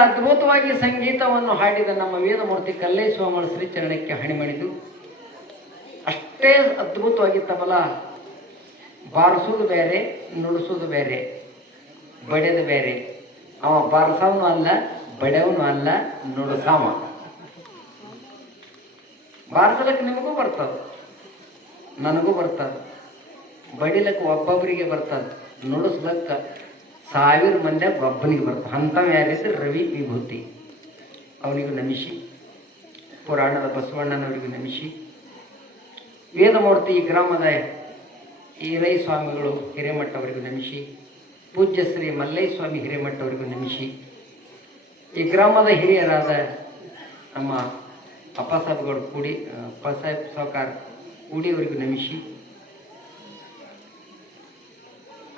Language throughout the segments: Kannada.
ಅದ್ಭುತವಾಗಿ ಸಂಗೀತವನ್ನು ಹಾಡಿದ ನಮ್ಮ ವೇದಮೂರ್ತಿ ಕಲ್ಲೈಸ್ವಾಮಿ ಶ್ರೀಚರಣಕ್ಕೆ ಹಣಿಮಣಿದು ಅಷ್ಟೇ ಅದ್ಭುತವಾಗಿ ತಬಲ ಬಾರಿಸೋದು ಬೇರೆ, ನುಡಿಸೋದು ಬೇರೆ, ಬಡಿಯೋದು ಬೇರೆ. ಅವ ಬಾರಿಸವನು ಅಲ್ಲ, ಬಡಿಯವನು ಅಲ್ಲ, ನುಡಿಸವ. ಬಾರಿಸಲಕ್ಕೆ ನಿಮಗೂ ಬರ್ತದ, ನನಗೂ ಬರ್ತದ, ಬಡಿಲಕ್ಕೆ ಒಬ್ಬೊಬ್ಬರಿಗೆ ಬರ್ತದ, ನುಡಿಸ್ಲಕ್ಕ 1000 ಮಂದಿಯಾಗ ಒಬ್ಬನಿಗೆ ಬರ್ತದೆ. ಅಂಥವ್ ಯಾರಿದ್ರೆ ರವಿ ವಿಭೂತಿ, ಅವನಿಗೂ ನಮಿಸಿ, ಪುರಾಣದ ಬಸವಣ್ಣನವರಿಗೂ ನಮಿಸಿ, ವೇದಮೂರ್ತಿ ಈ ಗ್ರಾಮದ ಈರೈ ಸ್ವಾಮಿಗಳು ಹಿರೇಮಠ ಅವರಿಗೂ ನಮಿಸಿ, ಪೂಜ್ಯ ಶ್ರೀ ಮಲ್ಲೈಸ್ವಾಮಿ ಹಿರೇಮಠ ಅವರಿಗೂ ನಮಿಸಿ, ಈ ಗ್ರಾಮದ ಹಿರಿಯರಾದ ನಮ್ಮ ಅಪ್ಪಸಾಬ್ಗಳು ಕೂಡಿ, ಅಪ್ಪಸಾಹೇಬ್ ಸಾವ್ಕಾರ್ ಕೂಡಿಯವರಿಗೂ ನಮಿಸಿ,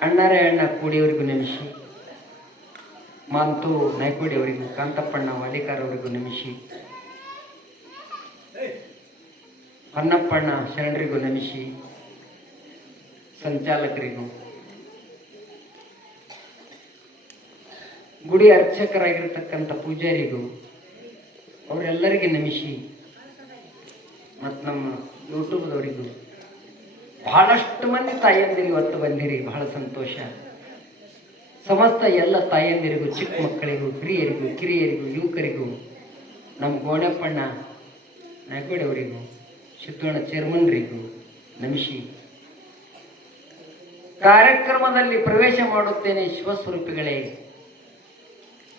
ಅಣ್ಣಾರೇ ಅಣ್ಣ ಕೂಡಿಯವರಿಗೂ ನಮಿಸಿ, ಮಾಂತು ನಾಯ್ಕೋಡಿ ಅವರಿಗೂ, ಕಾಂತಪ್ಪಣ್ಣ ವಾಡಿಕಾರ್ ಅವರಿಗೂ ನಮಿಸಿ, ಹೊನ್ನಪ್ಪಣ್ಣ ಶರಣರಿಗೂ ನಮಿಸಿ, ಸಂಚಾಲಕರಿಗೂ, ಗುಡಿ ಅರ್ಚಕರಾಗಿರ್ತಕ್ಕಂಥ ಪೂಜಾರಿಗೂ ಅವರೆಲ್ಲರಿಗೆ ನಮಿಸಿ, ಮತ್ತು ನಮ್ಮ ಯೂಟ್ಯೂಬ್ದವರಿಗೂ, ಬಹಳಷ್ಟು ಮಂದಿ ತಾಯಂದಿರು ಇವತ್ತು ಬಂದಿರಿ, ಬಹಳ ಸಂತೋಷ. ಸಮಸ್ತ ಎಲ್ಲ ತಾಯಂದಿರಿಗೂ, ಚಿಕ್ಕ ಮಕ್ಕಳಿಗೂ, ಹಿರಿಯರಿಗೂ, ಕಿರಿಯರಿಗೂ, ಯುವಕರಿಗೂ, ನಮ್ಮ ಗೋಣಪ್ಪಣ್ಣ ನಾಯ್ಕೋಡಿ ಅವರಿಗೂ, ಸಿದ್ದಣ್ಣ ಚೇರ್ಮನ್ರಿಗೂ ನಮಿಸಿ, ಕಾರ್ಯಕ್ರಮದಲ್ಲಿ ಪ್ರವೇಶ ಮಾಡುತ್ತೇನೆ ಶಿವಸ್ವರೂಪಿಗಳೇ,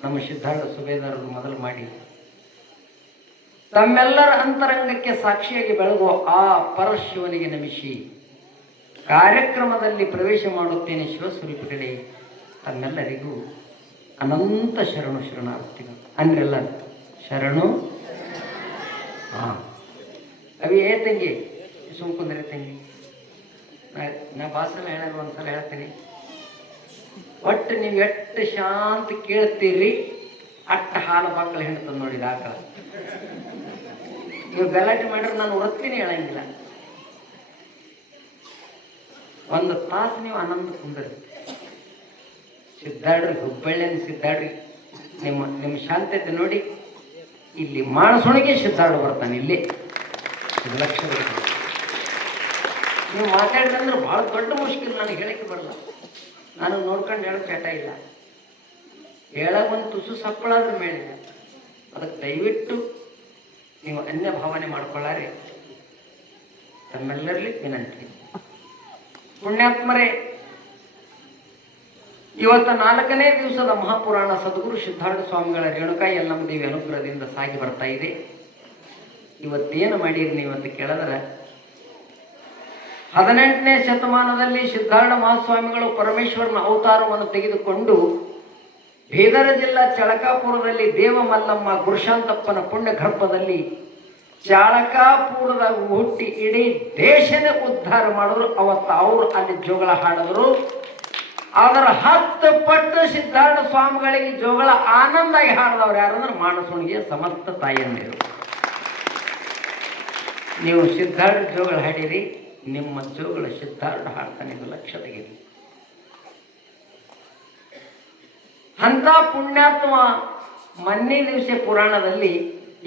ನಮ್ಮ ಸಿದ್ಧಾರ್ಥ ಸುಬೇದಾರರು ಮೊದಲು ಮಾಡಿ ತಮ್ಮೆಲ್ಲರ ಅಂತರಂಗಕ್ಕೆ ಸಾಕ್ಷಿಯಾಗಿ ಬೆಳಗುವ ಆ ಪರಶಿವನಿಗೆ ನಮಿಸಿ, ಕಾರ್ಯಕ್ರಮದಲ್ಲಿ ಪ್ರವೇಶ ಮಾಡುತ್ತೇನೆ ಶಿವಸ್ವರೂಪಿಗಳೇ, ತಮ್ಮೆಲ್ಲರಿಗೂ ಅನಂತ ಶರಣು ಶರಣಾರ್ಥಿಗಳು ಅಂದ್ರೆಲ್ಲ ಶರಣು. ಅವಿ ತಂಗಿ ಸುಮ್ಕುಂದ್ರೆ ತಂಗಿ, ನಾ ಭಾಷಣ ಹೇಳೋದು ಒಂದ್ಸಲ ಹೇಳ್ತೀನಿ. ಒಟ್ಟು ನೀವು ಎಷ್ಟು ಶಾಂತ ಕೇಳ್ತೀರಿ ಅಟ್ಟ ಹಾಲು ಮಕ್ಕಳು ಹೆಣ್ತಂದು ನೋಡಿದ ಆಕಳ. ನೀವು ಗಲಾಟೆ ಮಾಡಿದ್ರೆ ನಾನು ಒತ್ತೀನಿ ಹೇಳಂಗಿಲ್ಲ. ಒಂದು ತಾಸು ನೀವು ಆನಂದ ಕುಂದ್ರಿ, ಸಿದ್ದಾಡ್ರಿ, ಹುಬ್ಬಳ್ಳಿಯನ್ನು ಸಿದ್ದಾಡ್ರಿ. ನಿಮ್ಮ ಶಾಂತತೆ ನೋಡಿ, ಇಲ್ಲಿ ಮಾನಸುಣಿಗೆ ಸಿದ್ದಾಡು ಬರ್ತಾನೆ. ಇಲ್ಲಿ ಇದು ಲಕ್ಷ ನೀವು ಮಾತಾಡಿದ್ರೆ ಭಾಳ ದೊಡ್ಡ ಮುಷ್ಕಿಲ್, ನನಗೆ ಹೇಳಕ್ಕೆ ಬರಲ್ಲ. ನಾನು ನೋಡ್ಕೊಂಡು ಹೇಳೋ ಚಟ ಇಲ್ಲ, ಹೇಳೋ ಒಂದು ತುಸು ಸಪ್ಪಳಾದ್ರೂ ಮೇಳಿಲ್ಲ. ಅದಕ್ಕೆ ದಯವಿಟ್ಟು ನೀವು ಅನ್ಯ ಭಾವನೆ ಮಾಡ್ಕೊಳ್ಳಾರೆ ತಮ್ಮೆಲ್ಲರಲ್ಲಿ ವಿನಂತಿ. ಪುಣ್ಯಾತ್ಮರೇ, ಇವತ್ತು 4ನೇ ದಿವಸದ ಮಹಾಪುರಾಣ ಸದ್ಗುರು ಸಿದ್ಧಾರ್ಥ ಸ್ವಾಮಿಗಳ ರೇಣುಕಾ ಯಲ್ಲಮ್ಮ ದೇವಿ ಅನುಗ್ರಹದಿಂದ ಸಾಗಿ ಬರ್ತಾ ಇದೆ. ಇವತ್ತೇನು ಮಾಡಿರಿ ನೀವು ಅಂತ ಕೇಳಿದ್ರೆ, 18ನೇ ಶತಮಾನದಲ್ಲಿ ಸಿದ್ಧಾರ್ಥ ಮಹಾಸ್ವಾಮಿಗಳು ಪರಮೇಶ್ವರನ ಅವತಾರವನ್ನು ತೆಗೆದುಕೊಂಡು ಬೀದರ ಜಿಲ್ಲಾ ಚಳಕಾಪುರದಲ್ಲಿ ದೇವಮಲ್ಲಮ್ಮ ಗುರುಶಾಂತಪ್ಪನ ಪುಣ್ಯ ಗರ್ಭದಲ್ಲಿ ಚಾಳಕಾಪುರದಾಗ ಹುಟ್ಟಿ ಇಡೀ ದೇಶನೇ ಉದ್ಧಾರ ಮಾಡಿದ್ರು. ಅವತ್ತು ಅವರು ಅಲ್ಲಿ ಜೋಗಳ ಹಾಡಿದ್ರು. ಅದರ 10 ಪಟ್ಟು ಸಿದ್ಧಾರ್ಥ ಸ್ವಾಮಿಗಳಿಗೆ ಜೋಗಳ ಆನಂದಾಗಿ ಹಾಡಿದವ್ರು ಯಾರಂದ್ರೆ ಮಾನಸುಣಿಗೆ ಸಮಸ್ತ ತಾಯಿಯಂದಿರು. ನೀವು ಸಿದ್ಧಾರ್ಥ ಜೋಗಳ ಹಾಡಿರಿ, ನಿಮ್ಮ ಜೋಗಳ ಸಿದ್ಧಾರ್ಥ ಹಾಡ್ತಾನೆ, ಇದು ಲಕ್ಷ ತೆಗೀರಿ. ಅಂತ ಪುಣ್ಯಾತ್ಮ ಮೊನ್ನೆ ದಿವಸ ಪುರಾಣದಲ್ಲಿ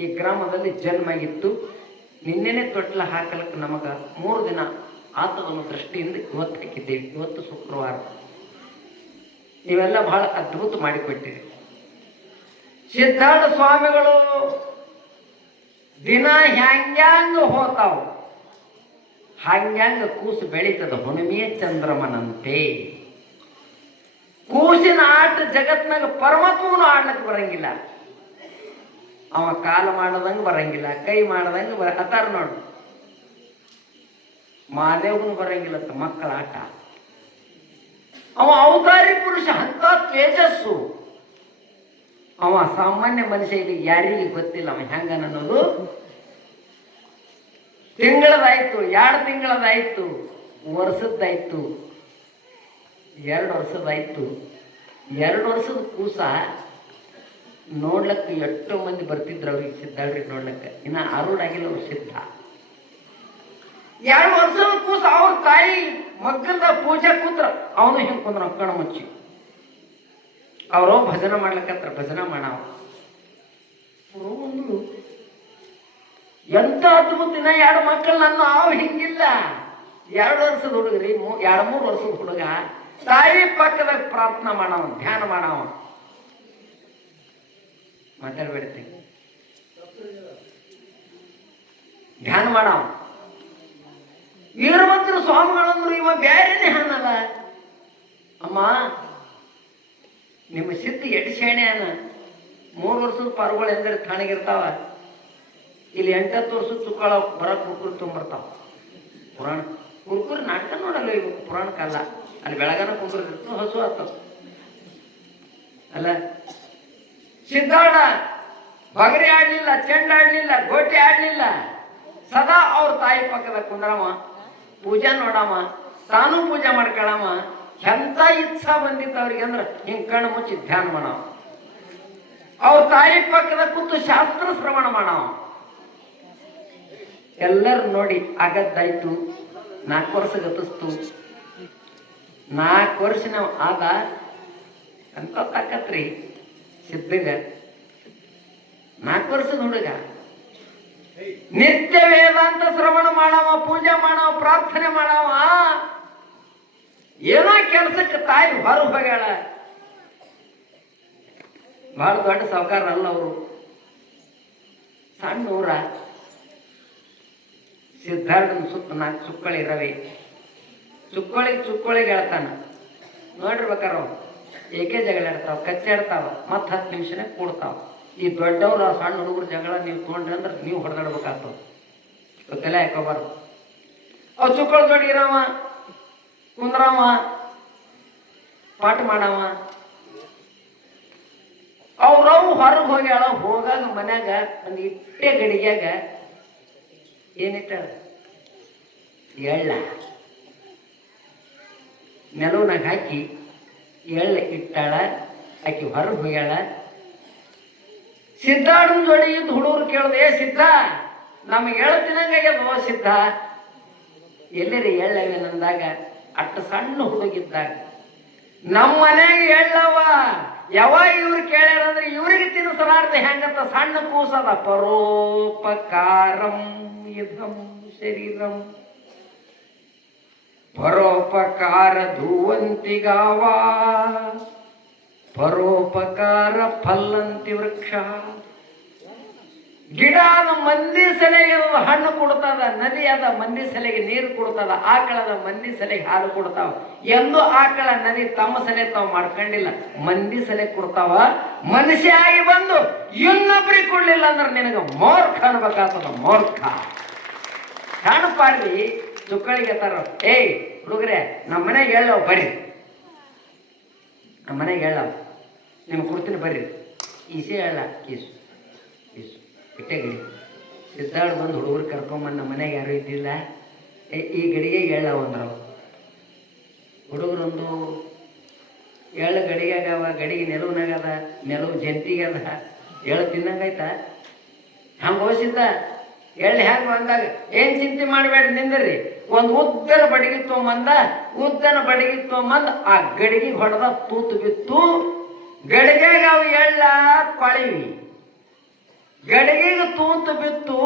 ಈ ಗ್ರಾಮದಲ್ಲಿ ಜನ್ಮ ಆಗಿತ್ತು. ನಿನ್ನೆನೆ ತೊಟ್ಲ ಹಾಕಲಕ್ಕೆ ನಮಗ 3 ದಿನ ಆತನ ದೃಷ್ಟಿಯಿಂದ ಇವತ್ತು ಹಾಕಿದ್ದೇವೆ. ಇವತ್ತು ಶುಕ್ರವಾರ. ನೀವೆಲ್ಲ ಬಹಳ ಅದ್ಭುತ ಮಾಡಿಕೊಟ್ಟಿರಿ. ಸಿದ್ಧಾರ್ಥ ಸ್ವಾಮಿಗಳು ದಿನ ಹ್ಯಾಂಗ್ಯಾಂಗ ಹೋತಾವ, ಹಂಗ್ಯಾಂಗ ಕೂಸು ಬೆಳೀತದ ಹುಣ್ಣಿಮೆಯ ಚಂದ್ರಮನಂತೆ. ಕೂಸಿನ ಆಟ ಜಗತ್ನಾಗ ಪರಮಾತ್ಮನು ಆಡ್ಲಕ್ಕೆ ಬರಂಗಿಲ್ಲ. ಅವ ಕಾಲು ಮಾಡದಂಗೆ ಬರಂಗಿಲ್ಲ, ಕೈ ಮಾಡದಂಗೆ ಅತಾರ ನೋಡು. ಮಾದೇವನು ಬರಂಗಿಲ್ಲತ್ತ ಮಕ್ಕಳ ಆಟ. ಅವ ಅವತಾರಿ ಪುರುಷ, ಅಂತ ತೇಜಸ್ಸು. ಅವ ಸಾಮಾನ್ಯ ಮನುಷ್ಯ, ಇದು ಯಾರಿಗೆ ಗೊತ್ತಿಲ್ಲ ಅವ ಹೆಂಗನ ಅನ್ನೋದು. ತಿಂಗಳದಾಯ್ತು, 2 ತಿಂಗಳದಾಯ್ತು, ವರ್ಷದ್ದಾಯ್ತು, 2 ವರ್ಷದಾಯ್ತು. 2 ವರ್ಷದ ಕೂಸ ನೋಡ್ಲಕ್ಕೆ ಎಷ್ಟೋ ಮಂದಿ ಬರ್ತಿದ್ರು ಅವ್ರಿಗೆ ಸಿದ್ಧಾಡ್ರಿಗೆ ನೋಡ್ಲಕ್ಕೆ. ಇನ್ನ ಆರೂಢಾಗಿಲ್ಲ ಅವ್ರು ಸಿದ್ಧ. 2 ವರ್ಷದ ಕೂಸ ಅವ್ರ ತಾಯಿ ಮಗ್ಗದ ಪೂಜೆ ಕೂತ್ರ, ಅವನು ಹಿಂಗೆ ಕುಂದ್ರ ಕಣ್ಣು ಮುಚ್ಚಿ. ಅವರು ಭಜನೆ ಮಾಡ್ಲಿಕ್ಕತ್ರ ಭಜನೆ ಮಾಡಾವ. ಎಂತ ಅದ್ಭುತ. 2 ಮಕ್ಕಳು ನನ್ನ ಅವ್ ಹಿಂಗಿಲ್ಲ. 2 ವರ್ಷದ ಹುಡುಗ್ರಿ, 2-3 ವರ್ಷದ ಹುಡುಗ ತಾಯಿ ಪಕ್ಕದಾಗ ಪ್ರಾರ್ಥನಾ ಮಾಡವ, ಧ್ಯಾನ ಮಾಡವ. ಮಾತಾಡ್ಬೇಡ್ತೀನಿ, ಧ್ಯಾನ ಮಾಡವ. ವೀರಭದ್ರ ಸ್ವಾಮಿಗಳಂದ್ರು ಇವ ಬ್ಯಾರೇನೆ ಅನ್ನಲ್ಲ. ಅಮ್ಮ ನಿಮ್ಮ ಸಿದ್ಧ ಎಡ್ ಶಾಣೆ ಅನ್ನ. 3 ವರ್ಷದ ಪಾರುಗಳು ಎಂದರೆ ತಣ್ಣಗಿರ್ತಾವ. ಇಲ್ಲಿ 8-10 ವರ್ಷದ ಚುಕ್ಕಾಳ ಬರ ಕುರ್ಕುರಿ ತುಂಬಿರ್ತಾವ. ಪುರಾಣ ಕುರ್ಕುರಿ ನಾಟಕ ನೋಡಲ್ಲ ಇವು, ಪುರಾಣಕ್ಕಲ್ಲ. ಅಲ್ಲಿ ಬೆಳಗನ ಕುಂಕುರಿ ಹಸು ಆಗ್ತಾವ ಅಲ್ಲ. ಸಿದ್ಧಾರ್ಥ ಬಗರಿ ಆಡ್ಲಿಲ್ಲ, ಚೆಂಡ ಆಡ್ಲಿಲ್ಲ, ಗೋಟಿ ಆಡ್ಲಿಲ್ಲ. ಸದಾ ಅವ್ರ ತಾಯಿ ಪಕ್ಕದ ಕುಂದ್ರವ, ಪೂಜೆ ನೋಡವ, ತಾನು ಪೂಜೆ ಮಾಡ್ಕೊಳವ. ಎಂತ ಇಚ್ಛಾ ಬಂದಿತ್ತು ಅವ್ರಿಗೆ ಅಂದ್ರೆ ಹಿಂಗ್ ಕಣ್ಣು ಮುಚ್ಚಿ ಧ್ಯಾನ ಮಾಡವ. ಅವ್ರ ತಾಯಿ ಪಕ್ಕದ ಕೂತು ಶಾಸ್ತ್ರ ಶ್ರವಣ ಮಾಡವ. ಎಲ್ಲರೂ ನೋಡಿ ಆಗದ್ದಾಯ್ತು. 4 ವರ್ಷ ಗತಿಸ್ತು. 4 ವರ್ಷ ನಾವು ಆದ ಅಂತ ತಾಕತ್ರಿ ಸಿದ್ಧಗ. 4 ವರ್ಷದ ಹುಡುಗ ನಿತ್ಯ ವೇದಾಂತ ಶ್ರವಣ ಮಾಡವ, ಪೂಜೆ ಮಾಡವ, ಪ್ರಾರ್ಥನೆ ಮಾಡವ. ಏನೋ ಕೆಲಸಕ್ಕೆ ತಾಯಿ ಹೊರ ಹೋಗ್ಯಾಳ. ಬಹಳ ದೊಡ್ಡ ಸಾವುಕಾರ ಅಲ್ಲ ಅವರು, ಸಣ್ಣ ಊರ. ಸಿದ್ಧಾರ್ಥನ ಸುತ್ತ 4 ಚುಕ್ಕಳಿ ಇರವೆ. ಚುಕ್ಕೋಳಿಗೆ ಹೇಳ್ತಾನ. ನೋಡಿರ್ಬೇಕಾರ ಏಕೆ ಜಗಳ ಇಡ್ತಾವ, ಕಚ್ಚಾಡ್ತಾವ, ಮತ್ 10 ನಿಮಿಷನೇ ಕೂಡ್ತಾವ. ಈ ದೊಡ್ಡವ್ರು ಆ ಸಣ್ಣ ಹುಡುಗರು ಜಗಳ ನೀವು ತೊಗೊಂಡ್ರಿ ಅಂದ್ರೆ ನೀವು ಹೊಡೆದಾಡ್ಬೇಕಾಗ್ತವ. ತಲೆ ಹಾಕೋಬಾರ್ದು. ಅವ್ ಚುಕ್ಕಳ ಜೋಡಿ ಇರವ, ಕುಂದ್ರವ, ಪಾಠ ಮಾಡವ. ಅವ್ರವ್ ಹೊರಗೆ ಹೋಗ್ಯಾಳ. ಹೋಗಾಗ ಮನ್ಯಾಗ ಒಂದು ಇಟ್ಟೆ ಗಡಿಗ್ಯಾಗ ಏನಿಟ್ಟ ಎಳ್ಳ ನೆಲವನಾಗ ಹಾಕಿ ಎಳ್ಳ ಇಟ್ಟಾಳ. ಆಕಿ ಹೊರಗೆ ಹೋಗ್ಯಾಳ. ಸಿದ್ಧಾರ್ಥನ ಜೋಡಿ ಇದ್ದು ಹುಡುಗರು ಕೇಳ್ದೆ, ಏ ಸಿದ್ಧ ನಮಗೆ ಹೇಳ್ತಿನಂಗಾಗ್ಯದೋ ಸಿದ್ಧ, ಎಲ್ಲರಿ ಎಳ್ಳವೇನಂದಾಗ ಅಟ್ಟ ಸಣ್ಣ ಹುಡುಗಿದ್ದಾಗ ನಮ್ಮ ಮನ್ಯಾಗ ಎಳ್ಳವ ಯಾವ ಇವ್ರು ಕೇಳ್ಯಾರಂದ್ರೆ ಇವ್ರಿಗೆ ತಿನ್ಸಲಾರ್ದೆ ಹೆಂಗಂತ ಸಣ್ಣ ಕೂಸದ. ಪರೋಪಕಾರಂ ಇದಂ ಶರೀರಂ ಪರೋಪಕಾರ ಧುವಂತಿಗಾವ ಪರೋಪಕಾರ ಫಲ್ಲಂತಿ ವೃಕ್ಷ. ಗಿಡ ಅದ ಮಂದಿ ಸಲೆಗೆ ಹಣ್ಣು ಕೊಡ್ತದ, ನದಿ ಅದ ಮಂದಿ ಸಲೆಗೆ ನೀರು ಕೊಡ್ತದ, ಆಕಳದ ಮಂದಿ ಸಲೆಗೆ ಹಾಲು ಕೊಡ್ತಾವ. ಎಂದು ಆಕಳ ನದಿ ತಮ್ಮ ಸಲೆ ತಾವು ಮಾಡ್ಕೊಂಡಿಲ್ಲ, ಮಂದಿ ಸಲೆ ಕೊಡ್ತಾವ. ಮನುಷ್ಯ ಆಗಿ ಬಂದು ಇನ್ನೊಬ್ರಿಗೆ ಕೊಡ್ಲಿಲ್ಲ ಅಂದ್ರೆ ನಿನಗೆ ಮೂರ್ಖ ಅನ್ಬೇಕಾಗ್ತದ. ಮೂರ್ಖ ಕಾಣಪಾಡ್ರಿ. ಚುಕ್ಕಳಿಗೆ ತರ, ಏಯ್ ಹುಡುಗ್ರೆ ನಮ್ಮ ಮನೆಗೆ ಹೇಳವ್ ಬರ್ರಿ, ನಮ್ಮ ಮನೆಗೆ ಹೇಳವ್ ನಿಮ್ಗೆ ಕೊಡ್ತೀನಿ ಬರ್ರಿ. ಈಸೆ ಹೇಳ ಈಸು ಈಸು ಇಟ್ಟೆ ಗಡಿ. ಸಿದ್ಧಾರ್ಥ ಬಂದು ಹುಡುಗರು ಕರ್ಕೊಂಬಂದು ನಮ್ಮ ಮನೆಗೆ ಯಾರು ಇದ್ದಿಲ್ಲ. ಈ ಗಡಿಗೆ ಹೇಳವ್ ಅಂದ್ರು. ಹುಡುಗರೊಂದು ಎಳ್ಳು ಗಡಿಗ್ಯಾಗವ, ಗಡಿಗೆ ನೆಲುವಿನಾಗದ, ನೆಲವು ಜಂತಿಗದ. ಎಳ್ಳು ತಿನ್ನಂಗಾಯ್ತಾ? ಹಂಗೆ ಹೋಸಿದ್ದ ಎಳ್ಳು ಹೆಂಗೆ ಬಂದಾಗ ಏನ್ ಚಿಂತೆ ಮಾಡಬೇಡ್ರಿ ನಿಂದ್ರಿ. ಒಂದು ಉದ್ದನ ಬಡಿಗೆ ತೊಗೊಂಬಂದ, ಉದ್ದನ ಬಡಿಗೆ ತೊಗೊಂಬಂದ ಆ ಗಡಿಗೆ ಹೊಡೆದ, ತೂತು ಬಿತ್ತು. ಗಡಿಗೆಗ ಅವು ಎಳ್ಳ ಕೊಳಿವಿ, ಗಡಿಗೆಗೆ ತೂತು ಬಿತ್ತು.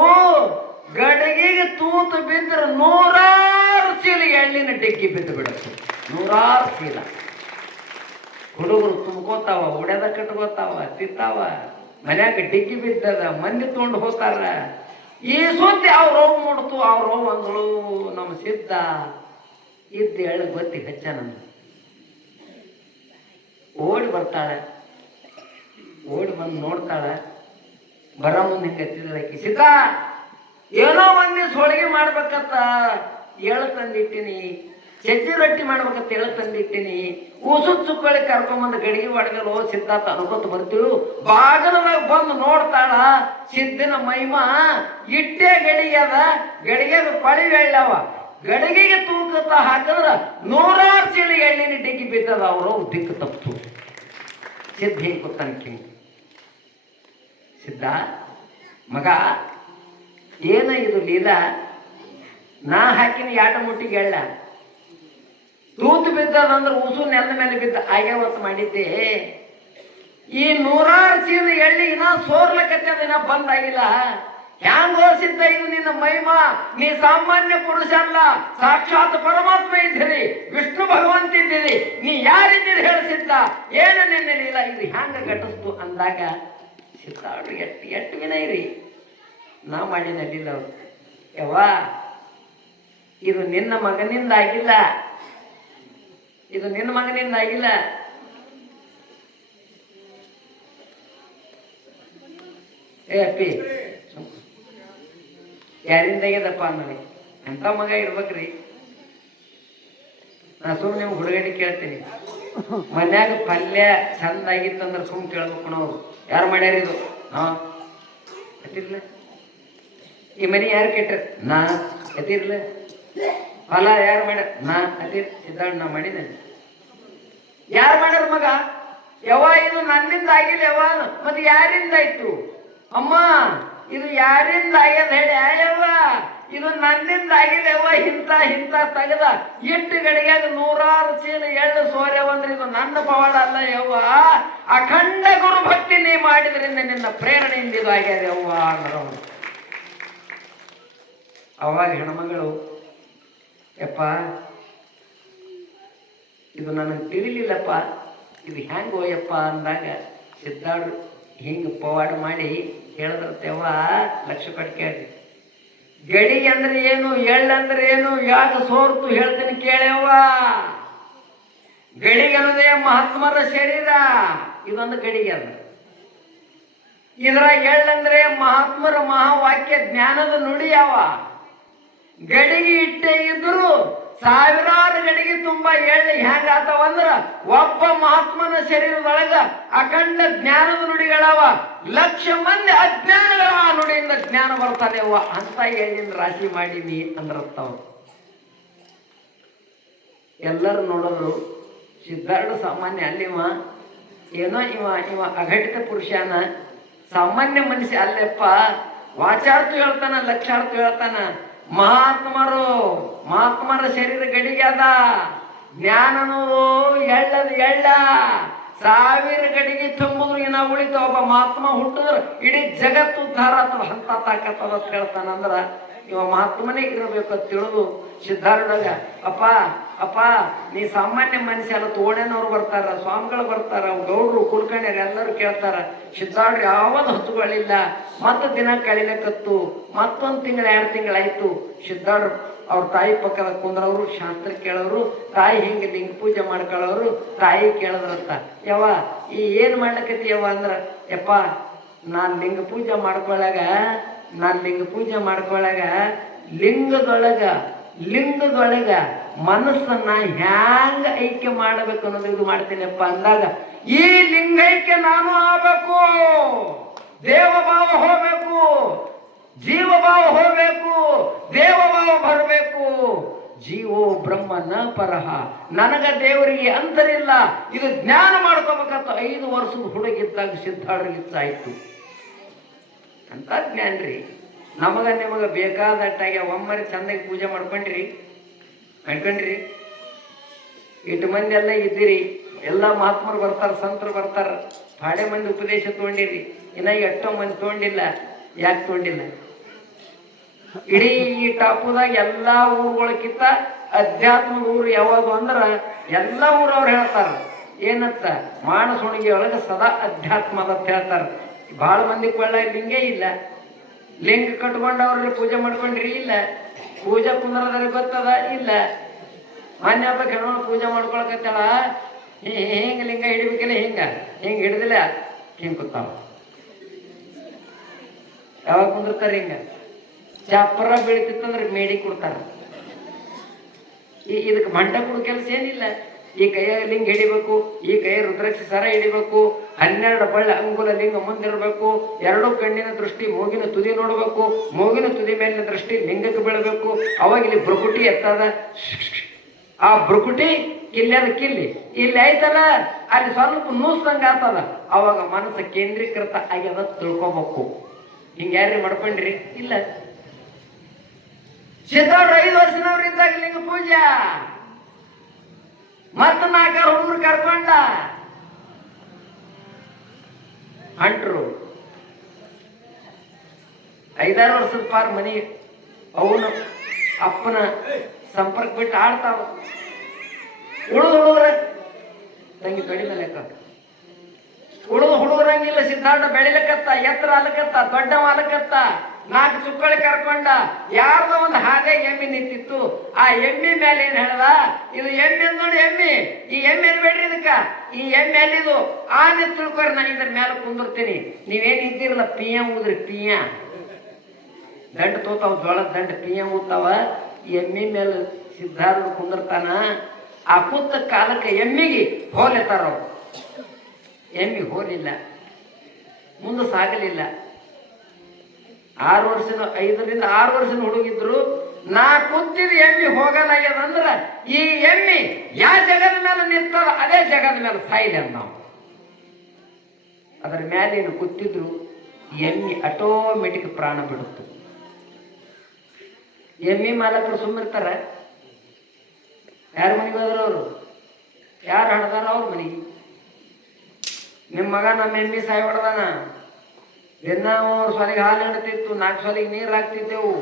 ಗಡಿಗೆಗೆ ತೂತು ಬಿದ್ದರೆ 100 ಚೀಲ ಎಳ್ಳಿನ ಡಿಕ್ಕಿ ಬಿದ್ದು ಬಿಡುತ್ತೆ. 100 ಚೀಲ. ಹುಡುಗರು ತುಂಬ್ಕೋತಾವ, ಹೊಡೆದ ಕಟ್ಕೋತಾವ, ತಿಂತಾವ. ಮನ್ಯಾಗ ಡಿಕ್ಕಿ ಬಿದ್ದದ, ಮಂದಿ ತೊಗೊಂಡು ಹೋಗ್ತಾರ. ಈ ಸುದ್ದಿ ಅವ್ರವ್ ಮುಡ್ತು. ಅವ್ರವ್ ಅಂದಳು, ನಮ್ಮ ಸಿದ್ಧ ಇದ್ದ ಎಳ್ಳು ಗೊತ್ತಿ ಹಚ್ಚ ನಮ್ದು. ಓಡಿ ಬರ್ತಾಳೆ, ಓಡಿ ಬಂದು ನೋಡ್ತಾಳೆ. ಬರ ಮುಂದೆ ಹಿಂಗೆ ಎತ್ತಿದಳಕಿ, ಸಿದ್ಧ ಏನೋ ಒಂದಿ ಹೋಳಿಗೆ ಮಾಡ್ಬೇಕತ್ತ ಎಳ್ಳು ತಂದಿಟ್ಟಿನಿ, ಚಜ್ಜಿ ರೊಟ್ಟಿ ಮಾಡ್ಬೇಕಂತ ಎಳ್ಳು ತಂದಿಟ್ಟಿನಿ. ಉಸುಕ್ ಚುಕ್ಕಳಿ ಕರ್ಕೊಂಬಂದು ಗಡಿಗೆ ಹೊಡೆದಲು. ಸಿದ್ಧಾರ್ಥ ಅನ್ಕೊತ ಬರ್ತೀಳು. ಬಾಗಲದಾಗ ಬಂದು ನೋಡ್ತಾಳ, ಸಿದ್ಧನ ಮೈಮಾ ಇಟ್ಟೆ ಗಡಿಗೆ ಅದ, ಗಡಿಗೆ ಕೊಳಿವೆ ಎಳ್ಳವ. ಗಡಿಗೆಗೆ ತೂಕತ್ತ ಹಾಕಿದ್ರ 100 ಚೀಲ ಎಳ್ಳಿನ ಡಿಗ್ಗಿ ಬಿದ್ದದ. ಅವರು ದಿಕ್ಕು ತಪ್ಪು. ಸಿದ್ಧ ಹಿಂಗೆ ಕೂತಾನ ಕಿಂಗ್. ಸಿದ್ಧ ಮಗ ಏನ ಇದು ಲೀಲಾ? ನಾ ಹಾಕಿನ 2 ಮುಟ್ಟಿಗೆ ಎಳ್ಳ ತೂತು ಬಿದ್ದದಂದ್ರೆ ಉಸು ನೆಲದ ಮೇಲೆ ಬಿದ್ದ ಆಗ್ಯಾವತ್ತು ಮಾಡಿದ್ದೆ. ಈ 100 ಚೀಲ ಎಳ್ಳಿ ಇನ್ನ ಸೋರ್ಲಕತ್ತೆ ದಿನ ಬಂದಾಗಿಲ್ಲ. ಹ್ಯಾಂಗ ಓದಿಸಿದ್ದ ಇದು ನಿನ್ನ ಮಹಿಮಾ? ನೀ ಸಾಮಾನ್ಯ ಪುರುಷ ಅಲ್ಲ, ಸಾಕ್ಷಾತ್ ಪರಮಾತ್ಮ ಇದ್ದೀರಿ, ವಿಷ್ಣು ಭಗವಂತ ಇದ್ದೀರಿ. ನೀ ಯಾರಿದ್ದೀರಿ ಹೇಳಿಸಿದ್ದ? ಏನು ನಿನ್ನೆಲಿಲ್ಲ, ಇದು ಹ್ಯಾಂಗ ಘಟಿಸ್ತು ಅಂದಾಗ ಸಿದ್ದಾಡ್ರು ಎಟ್ಟು ವಿನಯ ರೀ. ನಾ ಮಾಡಿನಲ್ಲಿಲ್ಲ ಅವ್ರು. ಯವ್ವಾ, ಇದು ನಿನ್ನ ಮಗನಿಂದ ಆಗಿಲ್ಲ, ಇದು ನಿನ್ನ ಮಗನಿಂದ ಆಗಿಲ್ಲ. ಏ ಅಪ್ಪಿ, ಯಾರಿಂದ ಆಗ್ಯದಪ್ಪ ಅಂದ್ರಿ? ಎಂತ ಮಗ ಇರ್ಬೇಕ್ರಿ? ನಾ ಸುಮ್ಮನೆ ನಿಮ್ಗೆ ಹುಡುಗಡಿ ಕೇಳ್ತೀನಿ. ಮನ್ಯಾಗ ಪಲ್ಯ ಚಂದ ಆಗಿತ್ತಂದ್ರೆ ಸುಮ್ ಕೇಳ್ಬೇಕು ನಾವು. ಯಾರು ಮಾಡ್ಯಾರ ಇದು? ಹಾ ಅತಿರ್ಲ. ಈ ಮನೆ ಯಾರು ಕೆಟ್ಟ? ನಾ ಅತಿರ್ಲ. ಹೊಲ ಯಾರು ಮಾಡ್ಯಾರ? ನಾ ಅತಿರ್. ಸಿದ್ದಾಳ್ ನಾ ಮಾಡಿದ. ಯಾರು ಮಾಡ್ಯಾರ ಮಗ? ಯವ್ವ ಇದು ನನ್ನಿಂದ ಆಗಿಲ್ಲ ಯವ್ವ. ಮತ್ತೆ ಯಾರಿಂದ ಆಯ್ತು? ಅಮ್ಮ ಇದು ಯಾರಿಂದ ಆಗ್ಯದ ಹೇಳಿ? ಯವ್ವ ಇದು ನನ್ನಿಂದ ಆಗಿಲ್ಲವ್ವ. ಇಂತ ತೆಗದ ಇಟ್ಟು ಗಡಿಗ್ಯಾಗ 100 ಚೀಲ ಎಳ್ಳು ಸೋರ್ಯವಂದ್ರೆ ಇದು ನನ್ನ ಪವಾಡ ಅಲ್ಲ ಯವ್ವ, ಅಖಂಡ ಗುರು ಭಕ್ತಿ ನೀ ಮಾಡಿದ್ರಿಂದ ನಿನ್ನ ಪ್ರೇರಣೆಯಿಂದ ಇದು ಆಗ್ಯದ ಯವ್ವ ಅಂದ್ರು. ಅವಾಗ ಹೆಣ್ಮಗಳು, ಯಪ್ಪ ಇದು ನನಗೆ ತಿಳಿಲಿಲ್ಲಪ್ಪ, ಇದು ಹೆಂಗೋ ಯಪ್ಪ ಅಂದಾಗ ಸಿದ್ದಾಡು ಹಿಂಗೆ ಪವಾಡ ಮಾಡಿ ಹೇಳಿದ್ರತ್ತವ್ವ. ಲಕ್ಷ ಕೊಟ್ಟು ಕೇಳಿ. ಗಡಿ ಅಂದ್ರೆ ಏನು, ಎಳ್ಳಂದ್ರೆ ಏನು, ಯಾಕ ಸೋರ್ತು ಹೇಳ್ತೀನಿ ಕೇಳವ್ವ. ಗಡಿಗೆ ಅನ್ನೋದೇ ಮಹಾತ್ಮರ ಶರೀರ, ಇದೊಂದು ಗಡಿಗೆ ಅದ. ಇದರ ಎಳ್ಳಂದ್ರೆ ಮಹಾತ್ಮರ ಮಹಾವಾಕ್ಯ ಜ್ಞಾನದ ನುಡಿ ಯಾವ. ಗಡಿಗೆ ಇಟ್ಟೆ ಇದ್ರು ಸಾವಿರಾರು ಗಡಿಗೆ ತುಂಬಾ ಎಳ್ಳು ಹೆಂಗಾತವಂದ್ರ ಒಬ್ಬ ಮಹಾತ್ಮನ ಶರೀರದೊಳಗ ಅಖಂಡ ಜ್ಞಾನದ ನುಡಿಗಳವ. 1,00,000 ಮಂದಿ ಅಜ್ಞಾನಗಳ ಆ ನುಡಿಯಿಂದ ಜ್ಞಾನ ಬರ್ತಾನೆವ್ವ. ಅಂತ ಎಳ್ಳಿನ ರಾಶಿ ಮಾಡೀನಿ ಅಂದ್ರತ್ತವ. ಎಲ್ಲರೂ ನೋಡೋರು ಸಿದ್ದಾರ್ಥ ಸಾಮಾನ್ಯ ಅಲ್ಲಿವ, ಏನೋ ಇವ ಅಘಟಿತ ಪುರುಷನ, ಸಾಮಾನ್ಯ ಮನುಷ್ಯ ಅಲ್ಲೆಪ್ಪ. ವಾಚಾರ್ಥ ಹೇಳ್ತಾನ, ಲಕ್ಷಾರ್ಥ ಹೇಳ್ತಾನ. ಮಹಾತ್ಮರ ಶರೀರ ಗಡಿಗೆ ಅದ. ಜ್ಞಾನನು ಎಳ್ಳ 1000 ಗಡಿಗೆ ತುಂಬಿದ್ರು ಇನ್ನ ಉಳಿತ. ಒಬ್ಬ ಮಹಾತ್ಮ ಹುಟ್ಟಿದ್ರ ಇಡೀ ಜಗತ್ತು ಉದ್ಧಾರ ಅಥವಾ ಅಂತ ತಾಕತ್ತದ ಅಂತ ಹೇಳ್ತಾನಂದ್ರ ಇವ ಮಹಾತ್ಮನೇ ಇರಬೇಕು ಅಂತ ತಿಳಿದು ಸಿದ್ಧಾರೂಢಾಗ, ಅಪ್ಪ ನೀ ಸಾಮಾನ್ಯ ಮನುಷ್ಯ ಅಲ್ಲ, ತೋಣೆನವ್ರು ಬರ್ತಾರ, ಸ್ವಾಮಿಗಳು ಬರ್ತಾರ, ಗೌಡ್ರು ಕುಲ್ಕಣ್ಯರು ಎಲ್ಲರೂ ಕೇಳ್ತಾರ. ಸಿದ್ಧಾರ್ಥ ಯಾವುದು ಹತ್ತುಗಳಿಲ್ಲ. ಮತ್ತೆ ದಿನ ಕಳಿಲಕತ್ತು. ಮತ್ತೊಂದು ತಿಂಗಳು 2 ತಿಂಗಳಾಯ್ತು. ಸಿದ್ಧಾರ್ಥ ಅವ್ರ ತಾಯಿ ಪಕ್ಕದ ಕುಂದ್ರವ್ರು, ಶಾಸ್ತ್ರ ಕೇಳೋರು, ತಾಯಿ ಹಿಂಗೆ ಲಿಂಗ ಪೂಜೆ ಮಾಡ್ಕೊಳ್ಳೋರು. ತಾಯಿ ಕೇಳದ್ರಂತ, ಯವ್ವ ಈ ಏನ್ ಮಾಡ್ಲಕತ್ತೀಯವ್ವ ಅಂದ್ರ, ಯಪ್ಪ ನಾನ್ ಲಿಂಗ ಪೂಜೆ ಮಾಡ್ಕೊಳ್ಳಾಗ ಲಿಂಗದೊಳಗ ಮನಸ್ಸನ್ನ ಹ್ಯಾಂಗ ಐಕ್ಯ ಮಾಡಬೇಕು ಅನ್ನೋದು ಇದು ಮಾಡ್ತೀನಪ್ಪ ಅಂದಾಗ, ಈ ಲಿಂಗೈಕ್ಯ ನಾನು ಆಗ್ಬೇಕು, ದೇವಭಾವ ಹೋಗ್ಬೇಕು, ಜೀವಭಾವ ಹೋಗ್ಬೇಕು, ದೇವಭಾವ ಬರಬೇಕು. ಜೀವೋ ಬ್ರಹ್ಮನ ಪರಹ, ನನಗ ದೇವರಿಗೆ ಅಂತರಿಲ್ಲ. ಇದು ಜ್ಞಾನ ಮಾಡ್ಕೋಬೇಕಂತ 5 ವರ್ಷದ ಹುಡುಗಿದ್ದಾಗ ಸಿದ್ಧಾರ್ಥ ಅಂತ ಜ್ಞಾನ ರೀ. ನಿಮಗ ಬೇಕಾದಟ್ಟಾಗ ಒಮ್ಮರಿ ಚಂದಾಗಿ ಪೂಜೆ ಮಾಡ್ಕೊಂಡ್ರಿ. ಇಟ್ಟು ಮಂದಿ ಎಲ್ಲ ಇದ್ದೀರಿ, ಎಲ್ಲ ಮಹಾತ್ಮರು ಬರ್ತಾರ, ಸಂತರು ಬರ್ತಾರ, ಭಾಳೆ ಮಂದಿ ಉಪದೇಶ ತಗೊಂಡಿರಿ. ಇನ್ನ ಎಷ್ಟೋ ಮಂದಿ ತಗೊಂಡಿಲ್ಲ. ಯಾಕೆ ತಗೊಂಡಿಲ್ಲ? ಇಡೀ ಈ ಟಾಪುದಾಗ ಎಲ್ಲಾ ಊರುಗಳಕ್ಕಿಂತ ಅಧ್ಯಾತ್ಮದ ಊರು ಯಾವುದು ಅಂದ್ರ ಎಲ್ಲ ಊರವ್ರು ಹೇಳ್ತಾರ. ಏನತ್ತ? ಮಾನಸುಣಿಗೆ ಒಳಗೆ ಸದಾ ಅಧ್ಯಾತ್ಮದ ಅಂತ ಹೇಳ್ತಾರ. ಬಹಳ ಮಂದಿ ಕೊಳ್ಳ ಲಿಂಗೇ ಇಲ್ಲ. ಲಿಂಗ ಕಟ್ಕೊಂಡವ್ರಲ್ಲಿ ಪೂಜೆ ಮಾಡ್ಕೊಂಡ್ರಿ ಇಲ್ಲ. ಪೂಜೆ ಕುಂದ್ರದ್ರೆ ಗೊತ್ತದ ಇಲ್ಲ. ಮಾನ್ಯ ಹಬ್ಬ ಹೆಣ್ಣು ಪೂಜೆ ಮಾಡ್ಕೊಳಕತ್ತಾಳ, ಹಿಂಗ ಲಿಂಗ ಹಿಡಿಬೇಕಿಲ್ಲ, ಹಿಂಗ ಹಿಡಿದಿಲ್ಲ, ಹಿಂಗ್ ಕೂತಾವ. ಯಾವಾಗ ಕುಂದಿರ್ತಾರ? ಹಿಂಗ ಚಾಪರ ಬೀಳ್ತಿತ್ತಂದ್ರೆ ಮೇಡಿ ಕೊಡ್ತಾರ. ಇದಕ್ಕೆ ಮಂಟ ಕೊಡೋ ಕೆಲಸ ಏನಿಲ್ಲ. ಈ ಕೈಯ ಲಿಂಗ ಹಿಡಿಬೇಕು, ಈ ಕೈಯ ರುದ್ರಾಕ್ಷಿ ಸರ ಹಿಡಿಬೇಕು, 12 ಬಳ್ಳ ಅಂಗುಲ ಲಿಂಗ ಮುಂದಿರಬೇಕು, 2 ಕಣ್ಣಿನ ದೃಷ್ಟಿ ಮೂಗಿನ ತುದಿ ನೋಡ್ಬೇಕು, ಮೂಗಿನ ತುದಿ ಮೇಲಿನ ದೃಷ್ಟಿ ಲಿಂಗಕ್ಕೆ ಬೀಳಬೇಕು. ಅವಾಗ ಇಲ್ಲಿ ಬ್ರುಕುಟಿ ಎತ್ತದ, ಆ ಬ್ರುಕುಟಿ ಕಿಲ್ಲಿ ಆಯ್ತಲ್ಲ, ಅಲ್ಲಿ ಸ್ವಲ್ಪ ನೂಸ್ದಂಗ ಆಗ್ತದ. ಅವಾಗ ಮನಸ್ಸು ಕೇಂದ್ರೀಕೃತ ಆಗ್ಯದ ತಿಳ್ಕೊಬೇಕು. ಹಿಂಗ ಯಾರ್ರಿ ಮಾಡ್ಕೊಂಡ್ರಿ? ಇಲ್ಲ. ಸಿದ್ಧಾರ್ಥ 5 ವರ್ಷನವ್ರು ಇದ್ದಾಗ ಲಿಂಗ ಪೂಜೆ, ಮತ್ತ 4 ಹುಡುಗರು ಕರ್ಕೊಂಡ ಅಂಟ್ರು 5-6 ವರ್ಷದ ಪಾರ್ ಮನಿ ಅವನು ಅಪ್ಪನ ಸಂಪರ್ಕ ಬಿಟ್ಟು ಆಡ್ತಾವ. ಉಳಿದು ಹುಡುಗರ ತಂಗಿ ಕಡಿಮೆ ಲೆಕ್ಕ. ಉಳಿದು ಹುಡುಗರಂಗಿಲ್ಲ. ಸಿದ್ಧಾರ್ಥ ಬೆಳಿಲಕತ್ತ, ಎತ್ತರ ಅಲಕತ್ತ, ದೊಡ್ಡವ ಅಲಕತ್ತ, 4 ಚುಕ್ಕಳಿ ಕರ್ಕೊಂಡ. ಯಾರ್ದೋ ಒಂದು ಹಾಗೆ ಎಮ್ಮಿ ನಿಂತಿತ್ತು. ಆ ಎಮ್ಮಿ ಮೇಲೆ ಏನ್ ಹೇಳ್ದ, ಇದು ಎಮ್ಮೆ ನೋಡಿ ಎಮ್ಮಿ, ಈ ಎಮ್ಮೆ ಬೇಡ್ರಿ ಇದಕ್ಕ, ಈ ಎಮ್ಮೆ ಅಲ್ಲಿದು ಆನೆ ತಿಳ್ಕೊರಿ, ನಾನು ಇದ್ರ ಮೇಲೆ ಕುಂದಿರ್ತೀನಿ, ನೀವೇನ್ ಇದ್ದೀರಲ್ಲ ಪಿಯ ಊದ್ರಿ, ಪಿಯ ದಂಡ ತೋತಾವ, ಜೋಳದ ದಂಡ ಪಿಯ ಊದ್ತಾವ. ಎಮ್ಮಿ ಮೇಲೆ ಸಿದ್ಧಾರ್ಥ ಕುಂದಿರ್ತಾನ. ಆ ಕೂತ ಕಾಲಕ್ಕೆ ಎಮ್ಮಿಗೆ ಹೋಲೆತ್ತಾರ. ಎಮ್ಮಿ ಹೋಲಿಲ್ಲ, ಮುಂದೆ ಸಾಗಲಿಲ್ಲ. 5ರಿಂದ 6 ವರ್ಷದ ಹುಡುಗಿದ್ರು. ನಾ ಕೂತಿದ್ ಎಮ್ಮಿ ಹೋಗಲಾಗ್ಯದಂದ್ರ ಈ ಎಮ್ಮಿ ಯಾವ ಜಗದ ಮೇಲೆ ನಿಂತದ ಅದೇ ಜಗದ ಮೇಲೆ ಸಾಯಿದೆ ಅಂತ ನಾವು. ಅದರ ಮೇಲೆ ಏನು ಕೂತಿದ್ರು ಎಮ್ಮಿ ಆಟೋಮೆಟಿಕ್ ಪ್ರಾಣ ಬಿಡುತ್ತು. ಎಮ್ಮಿ ಮಾಲಕರು ಸುಮ್ಮಿರ್ತಾರ? ಯಾರ ಮನೆಗೆ ಹೋದ್ರು ಅವರು? ಯಾರು ಹಡ್ದಾರ ಅವ್ರ ಮನೆಗೆ? ನಿಮ್ಮ ಮಗ ನಮ್ಮ ಎಮ್ಮಿ ಸಾಯಿ ಹೊಡ್ದಾನ. ದಿನ ಅವ್ರ ಸೊಲಿಗೆ ಹಾಲು ಹಿಡ್ತಿತ್ತು, 4 ಸೊಲಿಗೆ ನೀರು ಹಾಕ್ತಿದ್ದೆವು.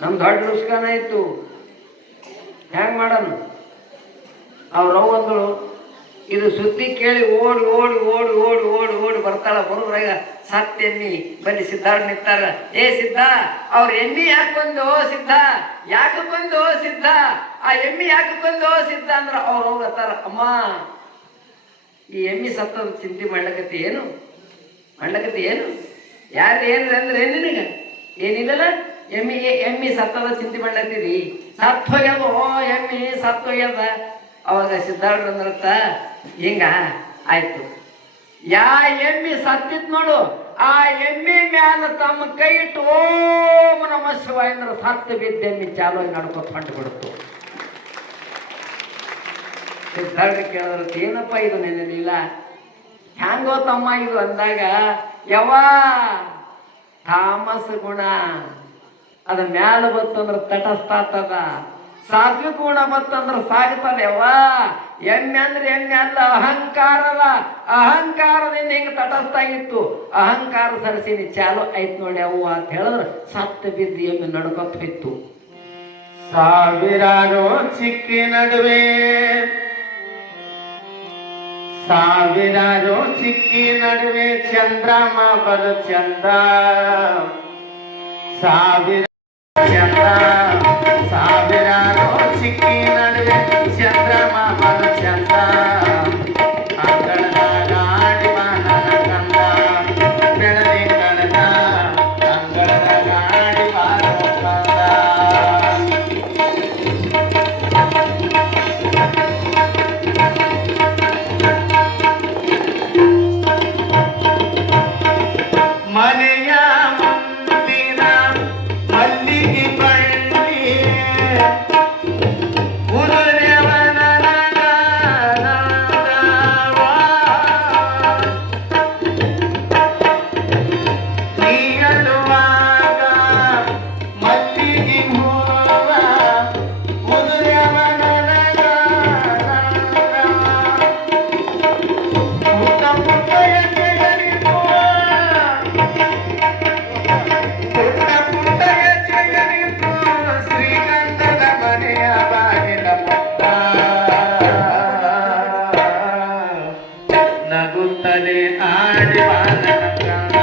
ನಮ್ ದೊಡ್ಡ ನುಸ್ಕಾನ ಇತ್ತು. ಹೆಂಗ್ ಮಾಡೋಣ? ಅವ್ರವ್ ಅಂದಳು, ಇದು ಸುದ್ದಿ ಕೇಳಿ ಓಡಿ ಓಡಿ ಓಡಿ ಓಡಿ ಓಡಿ ಓಡಿ ಬರ್ತಾಳ. ಬರುದ್ರಾಗ ಸತ್ ಎಮ್ಮಿ ಬನ್ನಿ ಸಿದ್ಧಾರ್ಥ ನಿಂತಾರ. ಏ ಸಿದ್ಧ, ಅವ್ರ ಎಮ್ಮಿ ಯಾಕೆ ಬಂದು ಸಿದ್ಧ, ಯಾಕೆ ಬಂದು ಸಿದ್ಧ, ಆ ಎಮ್ಮಿ ಯಾಕೆ ಬಂದು ಸಿದ್ಧ ಅಂದ್ರ ಅವ್ರು ಹೋಗತ್ತಾರ, ಅಮ್ಮ ಈ ಎಮ್ಮಿ ಸತ್ತದ ಚಿಂತೆ ಮಾಡ್ಲಕತ್ತಿ ಏನು, ಮಾಡ್ಲಕತ್ತಿ ಏನು, ಯಾರು ಏನ್ರಿ ಅಂದ್ರೆ ಏನ್ ನಿನಗ ಏನಿಲ್ಲಲ್ಲ, ಎಮ್ಮಿ ಸತ್ತದ ಚಿಂತೆ ಮಾಡ್ಲತ್ತೀರಿ, ಸತ್ ಹೋಗ್ಯದ, ಓ ಎಮ್ಮಿ ಸತ್ ಹೋಗ್ಯದ. ಅವಾಗ ಸಿದ್ಧಾರ್ಥ ಅಂದ್ರತ್ತ, ಹಿಂಗ ಆಯ್ತು, ಯಾ ಎಮ್ಮಿ ಸತ್ತಿತ್ ನೋಡು, ಆ ಎಮ್ಮಿ ಮ್ಯಾಲ ತಮ್ಮ ಕೈ ಇಟ್ಟು ಓಂ ನಮಃ ಶಿವಾಯ ಅಂದ್ರೆ ಸತ್ತು ಬಿದ್ದ ಎಮ್ಮಿ ಚಾಲು ನಡ್ಕೊತ ಹೊಂಟು ಬಿಡುತ್ತು. ಸಿದ್ಧಾರ್ಥ ಕೇಳಿದ್ರ, ಏನಪ್ಪ ಇದು ನೆನಲಿಲ್ಲ, ಹ್ಯಾಂಗೋ ತಮ್ಮ ಇದು ಅಂದಾಗ, ಯವ್ವಾ ತಾಮಸ ಗುಣ ಅದ ಮ್ಯಾಲ ಬತ್ತಂದ್ರ ತಟಸ್ಥಾತದ, ಸಾತ್ವಿಕ ಗುಣ ಬತ್ತಂದ್ರ ಸಾಗುತ್ತದ. ಯವ್ವಾ ಎಮ್ಮೆ ಅಂದ್ರೆ ಎಮ್ಮೆ ಅಲ್ಲ, ಅಹಂಕಾರದ, ಅಹಂಕಾರದಿಂದ ಹಿಂಗ ತಟಸ್ಥಾಗಿತ್ತು, ಅಹಂಕಾರ ಸರಸಿನಿ ಚಾಲು ಆಯ್ತು ನೋಡಿ ಅವ್ವ ಅಂತ ಹೇಳಿದ್ರ ಸತ್ತ ಬಿದ್ದು ಎಮ್ಮೆ ನಡ್ಕೊತ ಹೋಯ್ತು. ಸಾವಿರಾರು ಚಿಕ್ಕಿ ನಡುವೆ, ಸಾವಿರಾರು ಚಿಕ್ಕಿ ನಡುವೆ ಚಂದ್ರಮ ಬಲು ಚಂದ, ಸಾವಿರ ಚಂದ, ಸಾವಿರಾರು ಚಿಕ್ಕಿ ನಡುವೆ ಚಂದ್ರಮ ಬಲು ಚಂದ, ಅಂಗಳದಾಗ ಆಡುವ ನನ್ನ ಕಂದ, ಬೆಳದಿ ಕಳೆದ ಅಂಗಳದಾಗ ಆಡುವ ಕಂದ. ಮನೆಯ ಮುಂದಿನ ಮಲ್ಲಿಗೆ ಬಳ್ಳಿ ಉದುರ್ಯವನ ನೀಡುವಾಗ ಮಲ್ಲಿಗೆ ಹೂವ ಉದುರ್ಯವನ ಪುಟ್ಟ ಪುಟ್ಟ ಹೆಜ್ಜೆಗಳಿಗೂ ಪುಟ್ಟ ಪುಟ್ಟ ಹೆಜ್ಜೆಗಳಿಗೂ ಶ್ರೀಗಂಧದ ಮನೆಯ ಬಾಗಿಲ ಮುತ್ತ, ನಗುತ್ತಲೇ ಆಡುವ ನನ್ನ ಪ್ರಾಣ,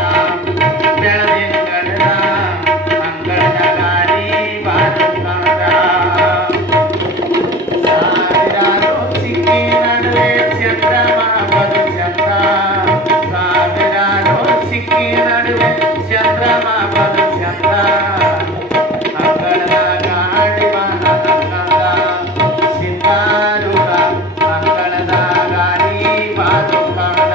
ಬೆಳದಿಂಗಳ ಅಂಗಳದ ಗಾಳಿ ಬಾರು ಕಾದ, ಸಾವಿರಾರು ಚಿಕ್ಕಿ ನಡುವೆ ಚಂದ್ರಮ ಬಲು ಚಂದ, ಸಾವಿರಾರು ಚಿಕ್ಕಿ ನಡುವೆ ಚಂದ್ರಮ ಬಲು ಚಂದ, ಅಂಗಳದಾಗ ಆಡುವ ನನ್ನ ಕಂದ, ಸಿಂಗಾರೂಢ ಅಂಗಳದ ಗಾಳಿ ಬಾರು ಕಾದ.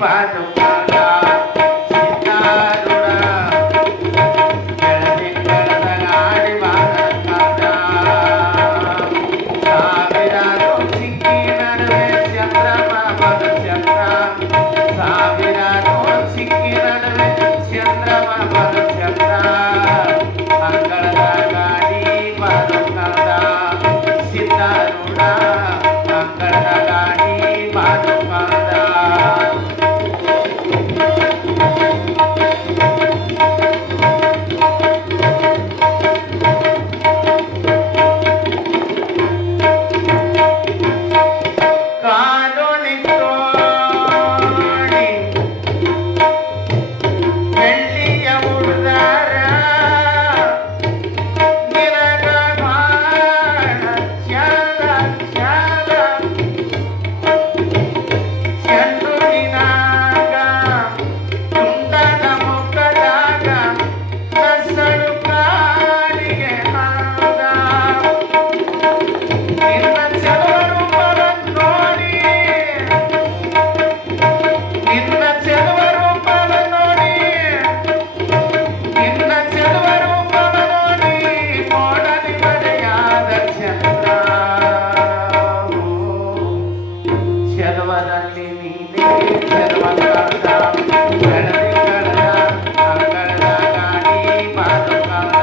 ಪಾದುಕದ ಸಿತಾರುಡ ಬೆಳದಿಂಗಳದ ಗಾಡಿ ಬಾದಕದ ಸಾವಿರಾರು ಸಿಕ್ಕಿ ನಡುವೆ ಚಂದ್ರಮ ಬಲು ಚಂದ್ರ ಸಾವಿರಾರು ಸಿಕ್ಕಿ ನಡುವೆ ಚಂದ್ರಮ ಬಲು ಚಂದ್ರ ಅಂಗಳದ ಗಾಡಿ ಬಾದುಕದ ಸಿತಾರುಡ ಅಂಗಳದ ಗಾಡಿ ಬಾದುಕದ ಕಾಲೋನಿ ತೋಡಿ ಬೆಳ್ಳಿಯ ಉಡುದಾರ ನಿನಗ ಬಾಳ ಚಾಲ ಚಾಲ ಚೆಂಡುವಿನಾಗ ತುಂಡದ ಮುಖದಾಗ ನಸಳು ಕಾಲಿಗೆ ಹಾದ ನಿನ್ನ ಚೆಲುವರು ನೋಡಿ ನಿನ್ನ ಚೆಲುವರು ನೋಡಿ ನಿನ್ನ ಚೆಲುವರು ನೋಡಿ ಮೋಡಲಿ ಮರೆಯಾದ ಚಂದ್ರ ಚೆಲುವರಲ್ಲಿ ನೀನೇ ಚೆಲುವಂತಾದ ಬೆಳದಿಂಗಳದ ಅಂಗಳದ ಗಾಡಿ ಬಾದುಕದ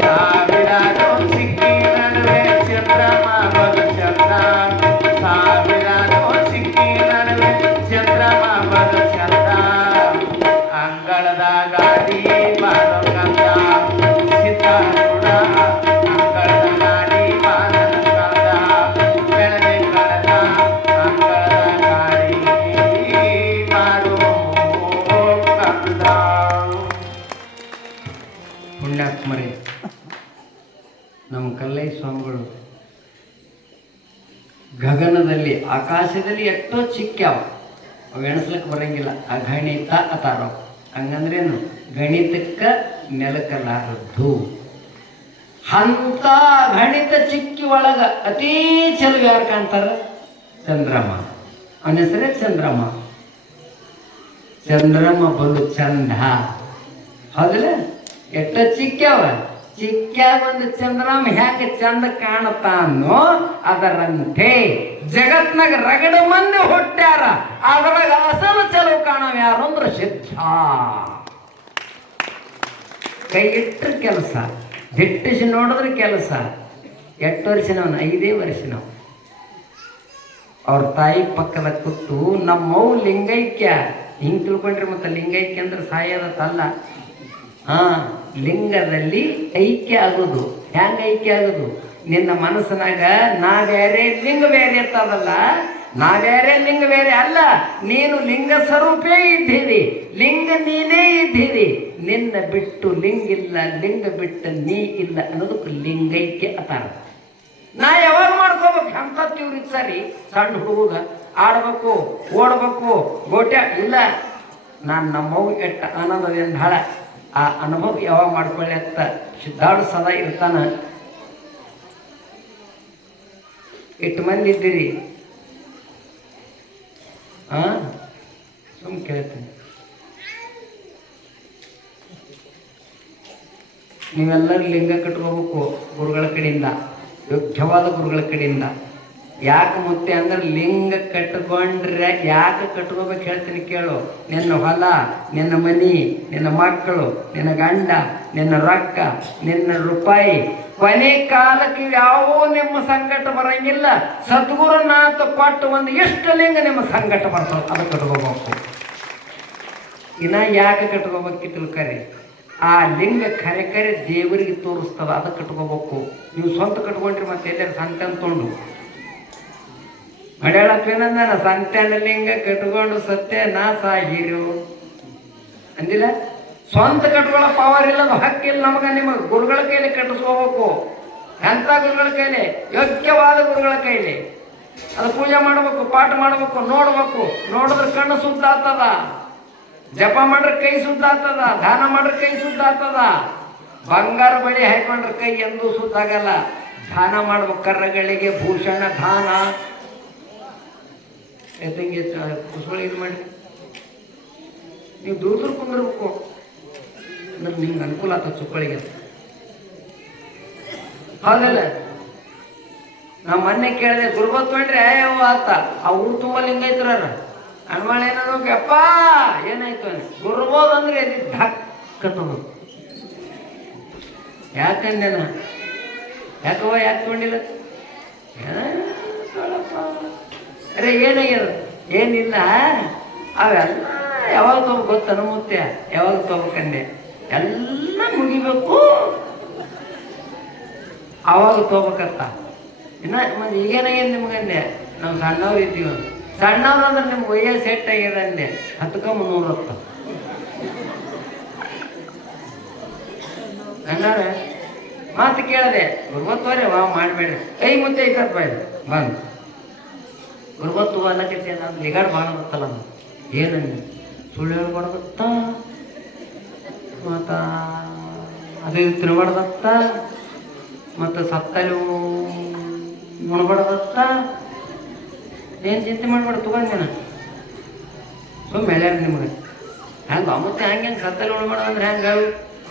ಸಾವಿರಾರು ಸಿಕ್ಕಿ ನಡುವೆ ಚಂದ್ರಮ ಬಲು ಚಂದ್ರ ಸಾವಿರಾರು ಸಿಕ್ಕಿ ನಡುವೆ ಚಂದ್ರಮ ಬಲು ಚಂದ್ರ ಅಂಗಳದ ಗಾಡಿ ಬಾದುಕದ ಸಿತಾರುಡ ಅಂಗಳದ ಗಾಡಿ ಬಾದುಕದ ಬೆಳದಿಂಗಳದ ಅಂಗಳದ ಗಾಡಿ ಬಾದುಕದ ಪುಣ್ಯಾತ್ಮರೇ, ನಮ್ಮ ಕಲ್ಲೈ ಸ್ವಾಮಿಗಳು ಗಗನದಲ್ಲಿ ಆಕಾಶದಲ್ಲಿ ಎಷ್ಟೋ ಚಿಕ್ಕ್ಯಾವ, ಅವು ಎಣಸ್ಲಿಕ್ಕೆ ಬರಂಗಿಲ್ಲ. ಅಗಣಿತ ಅತಾರವ. ಹಂಗಂದ್ರೇನು? ಗಣಿತಕ್ಕ ನೆಲಕಲಾರದ್ದು. ಅಂತ ಗಣಿತ ಚಿಕ್ಕಿ ಒಳಗ ಅತೀ ಚೆಲುವು ಯಾರು ಕಾಣ್ತಾರ? ಚಂದ್ರಮ. ಅವನ ಹೆಸರೇ ಚಂದ್ರಮ. ಚಂದ್ರಮ ಬಲು ಚಂದ, ಹೌದಿಲ್ಲ? ಎಷ್ಟ ಚಿಕ್ಕ್ಯಾವ. ಚಿಕ್ಕ್ಯಾಗ ಒಂದು ಚಂದ್ರಮ ಹ್ಯಾಕೆ ಚಂದ ಕಾಣತಾನೋ ಅದರಂತೆ ಜಗತ್ನಾಗ ರಗಡ ಮಂದಿ ಹುಟ್ಟ್ಯಾರ, ಅದ್ರಾಗ ಅಸಲು ಚೆಲುವು ಕಾಣವ ಯಾರು ಅಂದ್ರೆ ಸಿದ್ಧ. ಕೈ ಇಟ್ಟರೆ ಕೆಲಸ, ದಿಟ್ಟಿಸಿ ನೋಡಿದ್ರೆ ಕೆಲಸ. 8 ವರ್ಷನವನು, 5 ವರ್ಷನವ. ಅವ್ರ ತಾಯಿ ಪಕ್ಕದ ಕೂತು ನಮ್ಮವು ಲಿಂಗೈಕ್ಯ ಹಿಂಗೆ ತಿಳ್ಕೊಂಡ್ರಿ. ಮತ್ತೆ ಲಿಂಗೈಕ್ಯ ಅಂದ್ರೆ ಸಾಯೋದಲ್ಲ. ಲಿಂಗದಲ್ಲಿ ಐಕ್ಯ ಆಗೋದು. ಹ್ಯಾಂಗ ಐಕ್ಯ ಆಗೋದು? ನಿನ್ನ ಮನಸ್ಸಿನಾಗ ನಾ ಬೇರೆ ಲಿಂಗ ಬೇರೆ ಇರ್ತದಲ್ಲ, ನಾ ಬೇರೆ ಲಿಂಗ ಬೇರೆ ಅಲ್ಲ. ನೀನು ಲಿಂಗ ಸ್ವರೂಪೇ ಇದ್ದೀರಿ, ಲಿಂಗ ನೀನೇ ಇದ್ದೀರಿ. ನಿನ್ನ ಬಿಟ್ಟು ಲಿಂಗ ಇಲ್ಲ, ಲಿಂಗ ಬಿಟ್ಟು ನೀ ಇಲ್ಲ ಅನ್ನೋದಕ್ಕೆ ಲಿಂಗೈಕ್ಯ ಅತಾರ. ನಾ ಯಾವಾಗ ಮಾಡ್ಕೋಬೇಕು? ಅಂತ ತಿವ್ರಿ ಸರಿ. ಸಣ್ಣ ಹುಡುಗ ಆಡ್ಬೇಕು, ಓಡ್ಬೇಕು, ಗೋಟ್ಯ ಇಲ್ಲ. ನಾನು ನಮ್ಮವು ಎಟ್ಟ ಆನಂದದಿಂದ ಹಾಳ ಆ ಅನುಭವ ಯಾವಾಗ ಮಾಡ್ಕೊಳ್ಳಿ ಅಂತ ಸಿದ್ಧಾಳು ಸದಾ ಇರ್ತಾನ. 8 ಮಂದಿ ಇದ್ದೀರಿ. ಸುಮ್ ಕೇಳ್ತೀನಿ, ನೀವೆಲ್ಲರೂ ಲಿಂಗ ಕಟ್ಕೋಬೇಕು ಗುರುಗಳ ಕಡೆಯಿಂದ, ಯೋಗ್ಯವಾದ ಗುರುಗಳ ಕಡೆಯಿಂದ. ಯಾಕೆ ಮುತ್ತೆ ಅಂದ್ರೆ ಲಿಂಗ ಕಟ್ಕೊಂಡ್ರೆ ಯಾಕೆ ಕಟ್ಕೋಬೇಕು ಹೇಳ್ತೀನಿ ಕೇಳು. ನಿನ್ನ ಹೊಲ, ನಿನ್ನ ಮನಿ, ನಿನ್ನ ಮಕ್ಕಳು, ನಿನ್ನ ಗಂಡ, ನಿನ್ನ ರೊಕ್ಕ, ನಿನ್ನ ರೂಪಾಯಿ, ಕೊನೆ ಕಾಲಕ್ಕೆ ಯಾವೂ ನಿಮ್ಮ ಸಂಕಟ ಬರಂಗಿಲ್ಲ. ಸದ್ಗುರುನಾಥ ಕೊಟ್ಟು ಒಂದು ಎಷ್ಟು ಲಿಂಗ ನಿಮ್ಮ ಸಂಕಟ ಬರ್ತದೆ, ಅದು ಕಟ್ಕೋಬೇಕು. ಇನ್ನ ಯಾಕೆ ಕಟ್ಕೋಬೇಕು ತಿಳ್ಕರಿ? ಆ ಲಿಂಗ ಕರೆ ಕರೆ ದೇವರಿಗೆ ತೋರಿಸ್ತದ, ಅದು ಕಟ್ಕೋಬೇಕು. ನೀವು ಸ್ವಂತ ಕಟ್ಕೊಂಡ್ರಿ ಮತ್ತೆ ಎಲ್ಲರೂ ಸಂತೆ ಅಂತಕೊಂಡು ಮಡ್ಯಾಳಪ್ಪೇನಂದ ಸಂತ್ಯಾನ ಲಿಂಗ ಕಟ್ಕೊಂಡು ಸತ್ಯ ನಾ ಸಾಗಿರು ಅಂದಿಲ್ಲ. ಸ್ವಂತ ಕಟ್ಕೊಳ್ಳೋ ಪವರ್ ಇಲ್ಲದ ಹಕ್ಕಿಲ್ಲ ನಮಗ. ನಿಮಗೆ ಗುರುಗಳ ಕೈಲಿ ಕಟ್ಟಿಸ್ಕೋಬೇಕು. ಎಂಥ ಗುರುಗಳ ಕೈಲಿ? ಯೋಗ್ಯವಾದ ಗುರುಗಳ ಕೈಲಿ. ಅದು ಪೂಜೆ ಮಾಡಬೇಕು, ಪಾಠ ಮಾಡಬೇಕು, ನೋಡ್ಬೇಕು. ನೋಡಿದ್ರೆ ಕಣ್ಣು ಶುದ್ಧ ಆಗ್ತದ, ಜಪ ಮಾಡ್ರೆ ಕೈ ಶುದ್ಧ ಆಗ್ತದ, ದಾನ ಮಾಡ್ರೆ ಕೈ ಶುದ್ಧ ಆಗ್ತದ. ಬಂಗಾರ ಬಳಿ ಹಾಕೊಂಡ್ರೆ ಕೈ ಎಂದೂ ಶುದ್ಧ ಆಗಲ್ಲ. ದಾನ ಮಾಡ್ಬೇಕು, ಕರ್ರಗಳಿಗೆ ಭೂಷಣ ದಾನ. ತಂಗಿ ಕುಸ್ಕೊಳ್ಳಿ ಇದು ಮಾಡಿ ನೀವು ದೂರ ದೂರ ಕುಂದಿರ್ಬೇಕು ಅಂದ್ರೆ ನಿಮ್ಗೆ ಅನುಕೂಲ ಆಗ್ತದೆ ಚುಕ್ಕಳಿಗೆ. ಹೌದಲ್ಲ? ನಾವು ಮೊನ್ನೆ ಕೇಳಿದೆ ಗುರುಬತ್ ಮಾಡ್ರಿ ಯಾವ ಆತ ಆ ಊರು ತುಂಬ ಲಿಂಗೈತ್ರ ಹನುಮಾಳ ಏನೋ ಅಪ್ಪ ಏನಾಯ್ತು ಅನ್ನ ಗುರ್ಬೋದು ಅಂದ್ರೆ ಎಲ್ಲಿ ಧಕ್ಕತ್ತದು. ಯಾಕಂದೇನ ಯಾಕವ್ವ ಯಾಕೆ ತೊಗೊಂಡಿಲ್ಲ? ಅರೆ ಏನಾಗ್ಯದ? ಏನಿಲ್ಲ, ಅವೆಲ್ಲ ಯಾವಾಗ ತಗೋ ಗೊತ್ತನ ಮುತ್ಯ, ಯಾವಾಗ ತಗೋಕಂಡೆ ಎಲ್ಲ ಮುಗಿಬೇಕು ಆವಾಗ ತಗೋಬೇಕತ್ತ. ಇನ್ನ ಮತ್ತೆ ಈಗೇನಾಗ್ಯದ ನಿಮ್ಗಂದೆ? ನಾವು ಸಣ್ಣವ್ರು ಇದ್ದೀವಿ, ಸಣ್ಣವ್ರು ಅಂದ್ರೆ ನಿಮ್ಗೆ ವಯಸ್ಸು ಸೆಟ್ ಆಗ್ಯದ ಅಂದೆ 10,310 ಹಂಗಾರ ಮಾತು ಕೇಳದೆ ಗುರುವತ್ತುವರೆ ವಾ ಮಾಡಬೇಡ್ರಿ ಕೈ ಮುತ್ತೆ ಐಕತ್ ಬಾಯ್ ಬಂದು ಗುರುವತ್ತು ಅನ್ನಕೈತಿ ನಾನು ನಿಗಾಡ್ ಭಾಳ ಬರ್ತಲ್ಲ ನಾನು ಏನಂದು ಸುಳ್ಳು ಹೇಳ್ಬಾರ್ದತ್ತ ಮತ್ತು ಅದು ತಿನ್ಬಾರ್ದತ್ತ ಮತ್ತು ಸತ್ತಲ್ಲಿ ಉಣ್ಬಾರ್ದತ್ತ. ಏನು ಚಿಂತೆ ಮಾಡ್ಬಾರ್ದು ತಗೊಂಡೇನ ಸುಮ್ಮನೆ ಹೇಳ್ಯಾರ ನಿಮ್ಗೆ ಹೆಂಗೆ ಮತ್ತೆ ಹಂಗೆ ಸತ್ತಲ್ಲಿ ಉಣ್ಬಾರ್ದು ಅಂದ್ರೆ ಹೆಂಗೆ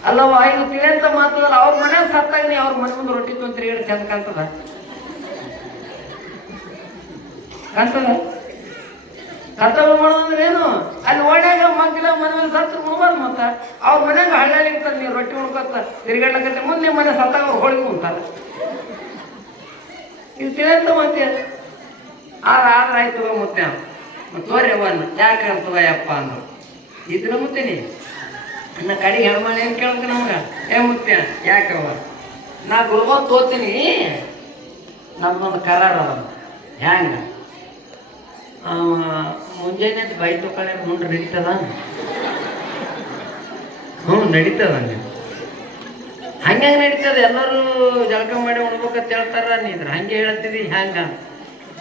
ಅಲ್ಲವ ಇದು ತಿಳಿಯಂತ ಮಾತದಲ್ಲ. ಅವ್ರ ಮನೆ ಸತ್ತಾಗಿ ಅವ್ರ ಮನೆ ಮುಂದೆ ರೊಟ್ಟಿ ತೊಂದ್ರಿ ಹೇಳಿ ಚಂದ ಕಾಣ್ತದ ಕರ್ತವ್ಯ ಮಾಡೋದಂದ್ರೆ ಏನು? ಅಲ್ಲಿ ಓಡ್ಯಾಗ ಮಗ್ಲ ಮನೆ ಮೇಲೆ ಸತ್ರ ಉಣ್ಬಾರ್ದು ಮತ್ತ ಅವ್ರ ಮನ್ಯಾಗ ಹಳ್ಳಿ ಇರ್ತದೆ. ನೀವು ರೊಟ್ಟಿ ಉಣ್ಕೊತ ತಿರ್ಗಾಡ್ಲಕತ್ತೆ ಮುಂದೆ ನಿಮ್ಮ ಮನೆ ಸತ್ತಾಗ ಅವ್ರು ಹೋಳಿಗೆ ಉಂಟಾರ. ಇದು ತಿಳಿಯಂತ ಮಾತೆ ಆದ್ರೆ ಆಯ್ತು ಮುತ್ತೆ ಮತ್ತು ತೋರ್ಯವನ್ನ ಯಾಕೆ ಅಂತವ ಯಪ್ಪ ಅಂದ್ರು ಇದ್ರ ಮುತ್ತೇನಿ ಅನ್ನ ಕಡೆಗೆ ಹೆಣ್ಮಾಳೆ ಏನು ಕೇಳ್ಬೇಕು ನಮ್ಗೆ? ಮುತ್ಯ ಯಾಕವ ನಾ ಗುರುಬತ್ ತೋತೀನಿ ನಮ್ದೊಂದು ಕರಾರ ಹ್ಯಾಂಗ ಮುಂಜಾನೆ ಬೈ ತಗೊಳ್ಳಿ ಮುಂದೆ ನಡೀತದ. ನಡೀತದ ಹಂಗೆ ನಡೀತದ. ಎಲ್ಲರೂ ಜಳಕ ಮಾಡಿ ಉಣ್ಬೇಕಂತ ಹೇಳ್ತಾರ. ನೀದ್ರ ಹಂಗೆ ಹೇಳ್ತಿದಿ ಹ್ಯಾಂಗ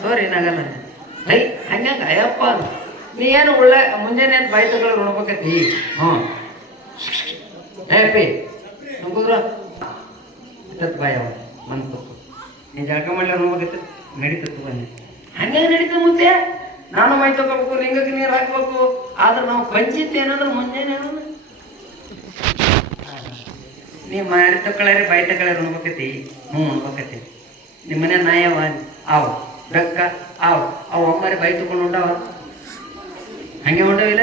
ಸೋರಿ ಏನಾಗಲ್ಲ ಐ ಹಂಗ ಅಯ್ಯಪ್ಪ ನೀ ಏನು ಒಳ್ಳೆ ಮುಂಜಾನೆ ಬೈ ತಗೊಳ್ಳಿ ಉಣ್ಬೇಕತಿ. ಪಿ ನಂಬುದ್ರ ಬಾಯ ಬಂತು ನೀನು ಜಳಕ ಮಾಡ್ಲಾರ ಹೋಗತ್ತೆ ನಡೀತತ್ತು ಬನ್ನಿ ಹಂಗೆ ನಡೀತದೆ ಮುತ್ತೆ. ನಾನು ಮೈ ತಗೋಬೇಕು ಲಿಂಗಕ್ಕೆ ನೀರು ಹಾಕ್ಬೇಕು. ಆದ್ರೆ ನಾವು ಪಂಚಿತ್ ಏನಂದ್ರೆ ಮುಂಜಾನೆ ನೀವು ಮಾಡಿ ತಗೊಳ್ಳಿ ಬೈ ತಗೊಳ್ಳಿ ಉಣ್ಬೇಕತಿ. ಉಣ್ಬೇಕತಿ ನಿಮ್ಮ ಮನೆ ನಾಯವ ಅವು ಬೆಕ್ಕ ಅವು ಅಮ್ಮರಿ ಬೈ ತಗೊಂಡು ಉಂಡವ ಹಂಗೆ ಉಂಡವಿಲ್ಲ.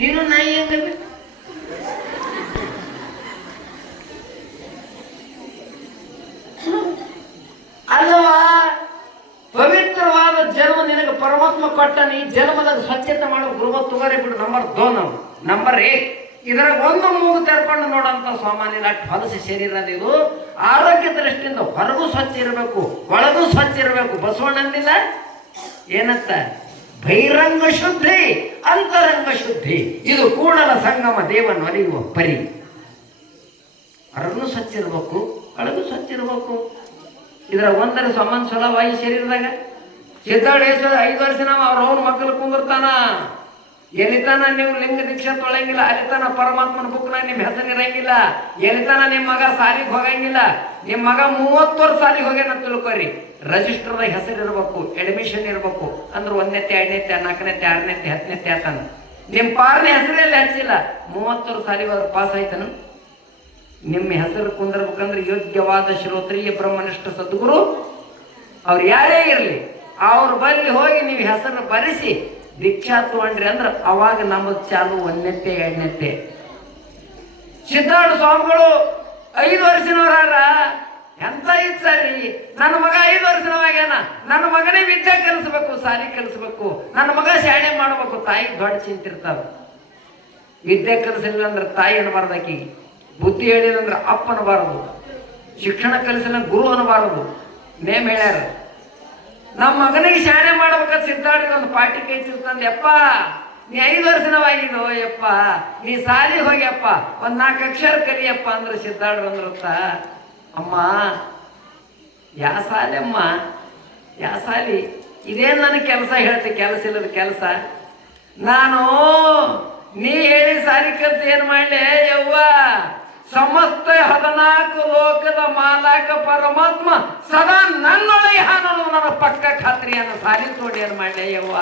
ನೀನು ನಾಯಿ ಹಂಗಲ್ಲ ಅಲ್ಲವಾ ಪವಿತ್ರವಾದ ಜನ್ಮ ನಿನಗೆ ಪರಮಾತ್ಮ ಕೊಟ್ಟನಿ. ಜನ್ಮದಾಗ ಸ್ವಚ್ಛತೆ ಮಾಡೋ ಗುರುಬತ್ ತಗೋರಿ ಬಿಡು. ನಂಬರ್ 2 ನಾವು ನಂಬರ್ 1 ಇದ್ರಾಗ ಒಂದು ಮೂಗು ತೆರ್ಕೊಂಡು ನೋಡಂತ ಸಾಮಾನ್ಯ ಅಷ್ಟು ಹೊಲಸು ಶರೀರ ಇದು. ಆರೋಗ್ಯ ದೃಷ್ಟಿಯಿಂದ ಹೊರಗೂ ಸ್ವಚ್ಛ ಇರಬೇಕು, ಒಳಗೂ ಸ್ವಚ್ಛ ಇರಬೇಕು. ಬಸವಣ್ಣ ಅಂದಿಲ್ಲ ಏನಂತ? ಬಹಿರಂಗ ಶುದ್ಧಿ ಅಂತರಂಗ ಶುದ್ಧಿ ಇದು ಕೂಡಲ ಸಂಗಮ ದೇವನ ಒಲಿಯುವ ಪರಿ. ಹೊರಗೂ ಸ್ವಚ್ಛ ಇರಬೇಕು, ಒಳಗೂ ಸ್ವಚ್ಛ ಇರಬೇಕು. ಇದರ ಒಂದರ ಸಂಬಂಧ ಸಲುವಾಗಿ ಶರೀರದಾಗ ಸಿದ್ಧಾಡೇಶ್ವರ 5 ವರ್ಷ ನಾವು ಅವ್ರ ಅವನ ಮಕ್ಕಳು ಕುಂದಿರ್ತಾನ. ಎಲ್ಲಿತಾನ ನೀವು ಲಿಂಗ ದೀಕ್ಷಾ ತೊಳಂಗಿಲ್ಲ, ಅಲ್ಲಿತಾನ ಪರಮಾತ್ಮನ ಬುಕ್ನಾಗ ನಿಮ್ಮ ಹೆಸರು ಇರಂಗಿಲ್ಲ. ಎಲ್ಲಿತಾನ ನಿಮ್ಮ ಮಗ ಸಾಲಿಗೆ ಹೋಗಂಗಿಲ್ಲ. ನಿಮ್ಮ ಮಗ 30 ವರ್ಷ ಸಾಲಿಗೆ ಹೋಗ್ಯಾನ ತಿಳ್ಕೊರಿ. ರಿಜಿಸ್ಟರ್ದಾಗ ಹೆಸರು ಇರಬೇಕು, ಅಡ್ಮಿಷನ್ ಇರಬೇಕು. ಅಂದ್ರೆ 1ನೇತೆ 2ನೇತೆ 4ನೇತೆ 6ನೇತೆ 10ನೇತೆ ಆತಾನ. ನಿಮ್ಮ ಪಾರನೇ ಹೆಸರಲ್ಲಿ ಹಚ್ಚಿಲ್ಲ 30 ವರ್ಷ ಸಾಲಿಗೆ ಹೋದ್ರೆ ಪಾಸ್ ಆಯ್ತಾನ. ನಿಮ್ಮ ಹೆಸರು ಕುಂದಿರ್ಬೇಕಂದ್ರೆ ಯೋಗ್ಯವಾದ ಶ್ರೋತ್ರಿಯ ಬ್ರಹ್ಮನಿಷ್ಠ ಸದ್ಗುರು ಅವ್ರು ಯಾರೇ ಇರಲಿ ಅವ್ರ ಬಳಿ ಹೋಗಿ ನೀವು ಹೆಸರು ಬರೆಸಿ ದೀಕ್ಷಾ ತಗೊಂಡ್ರಿ ಅಂದ್ರೆ ಅವಾಗ ನಮ್ಮದು ಚಾಲು 1ನೇತೆ 2ನೇತೆ. ಸಿದ್ಧಾರ್ಥ ಸ್ವಾಮಿಗಳು 5 ವರ್ಷನವರಾರ ಎಂತ ಇತ್ತು ಸರಿ. ನನ್ನ ಮಗ 5 ವರ್ಷನವಾಗ್ಯಾನ, ನನ್ನ ಮಗನೇ ವಿದ್ಯೆ ಕಲಿಸ್ಬೇಕು, ಸಾಲಿ ಕಲಿಸ್ಬೇಕು, ನನ್ನ ಮಗ ಶಾಣೆ ಮಾಡ್ಬೇಕು. ತಾಯಿಗೆ ದೊಡ್ಡ ಚಿಂತಿರ್ತಾವ. ವಿದ್ಯೆ ಕಲಿಸಿಲ್ಲ ಅಂದ್ರೆ ತಾಯಿ ಅನ್ನಬಾರ್ದಾಕಿ, ಬುದ್ಧಿ ಹೇಳಿದಂದ್ರೆ ಅಪ್ಪ ಅನ್ನಬಾರದು, ಶಿಕ್ಷಣ ಕಲಿಸಿಲ್ಲ ಗುರು ಅನ್ನಬಾರದು. ನೇಮ್ ಹೇಳ್ಯಾರ. ನಮ್ಮ ಮಗನಿಗೆ ಶಾಣೆ ಮಾಡ್ಬೇಕಂತ ಸಿದ್ಧಾರ್ಥ ಒಂದು ಪಾರ್ಟಿ ಕೈ ಚಿರ್ತಂದು ಯಪ್ಪ ನೀ 5 ವರ್ಷನವಾಗಿದ್ದು ಯಪ್ಪ ನೀ ಸಾಲಿ ಹೋಗ್ಯಪ್ಪ 4 ಅಕ್ಷರ ಕಲಿಯಪ್ಪ ಅಂದ್ರೆ ಸಿದ್ಧಾರ್ಥ ಅಂದ್ರತ್ತ ಅಮ್ಮ ಯಾ ಸಾಲಿ ಅಮ್ಮ ಯಾ ಸಾಲಿ ಇದೇನು ನನಗೆ ಕೆಲಸ ಹೇಳ್ತಿ, ಕೆಲಸ ಇಲ್ಲದ ಕೆಲಸ. ನಾನು ನೀ ಹೇಳಿ ಸಾಲಿ ಕಲ್ತು ಏನು ಮಾಡಲಿ ಯವ್ವ? ಸಮಸ್ತ 14 ಲೋಕದ ಮಾಲಕ ಪರಮಾತ್ಮ ಸದಾ ನನ್ನೊಳಗೆ ಹಾನನು ನನ್ನ ಪಕ್ಕ ಖಾತ್ರಿಯನ್ನು ಸಾಲಿ ತೋಡಿ ಏನು ಮಾಡಲಿ ಯವ್ವ?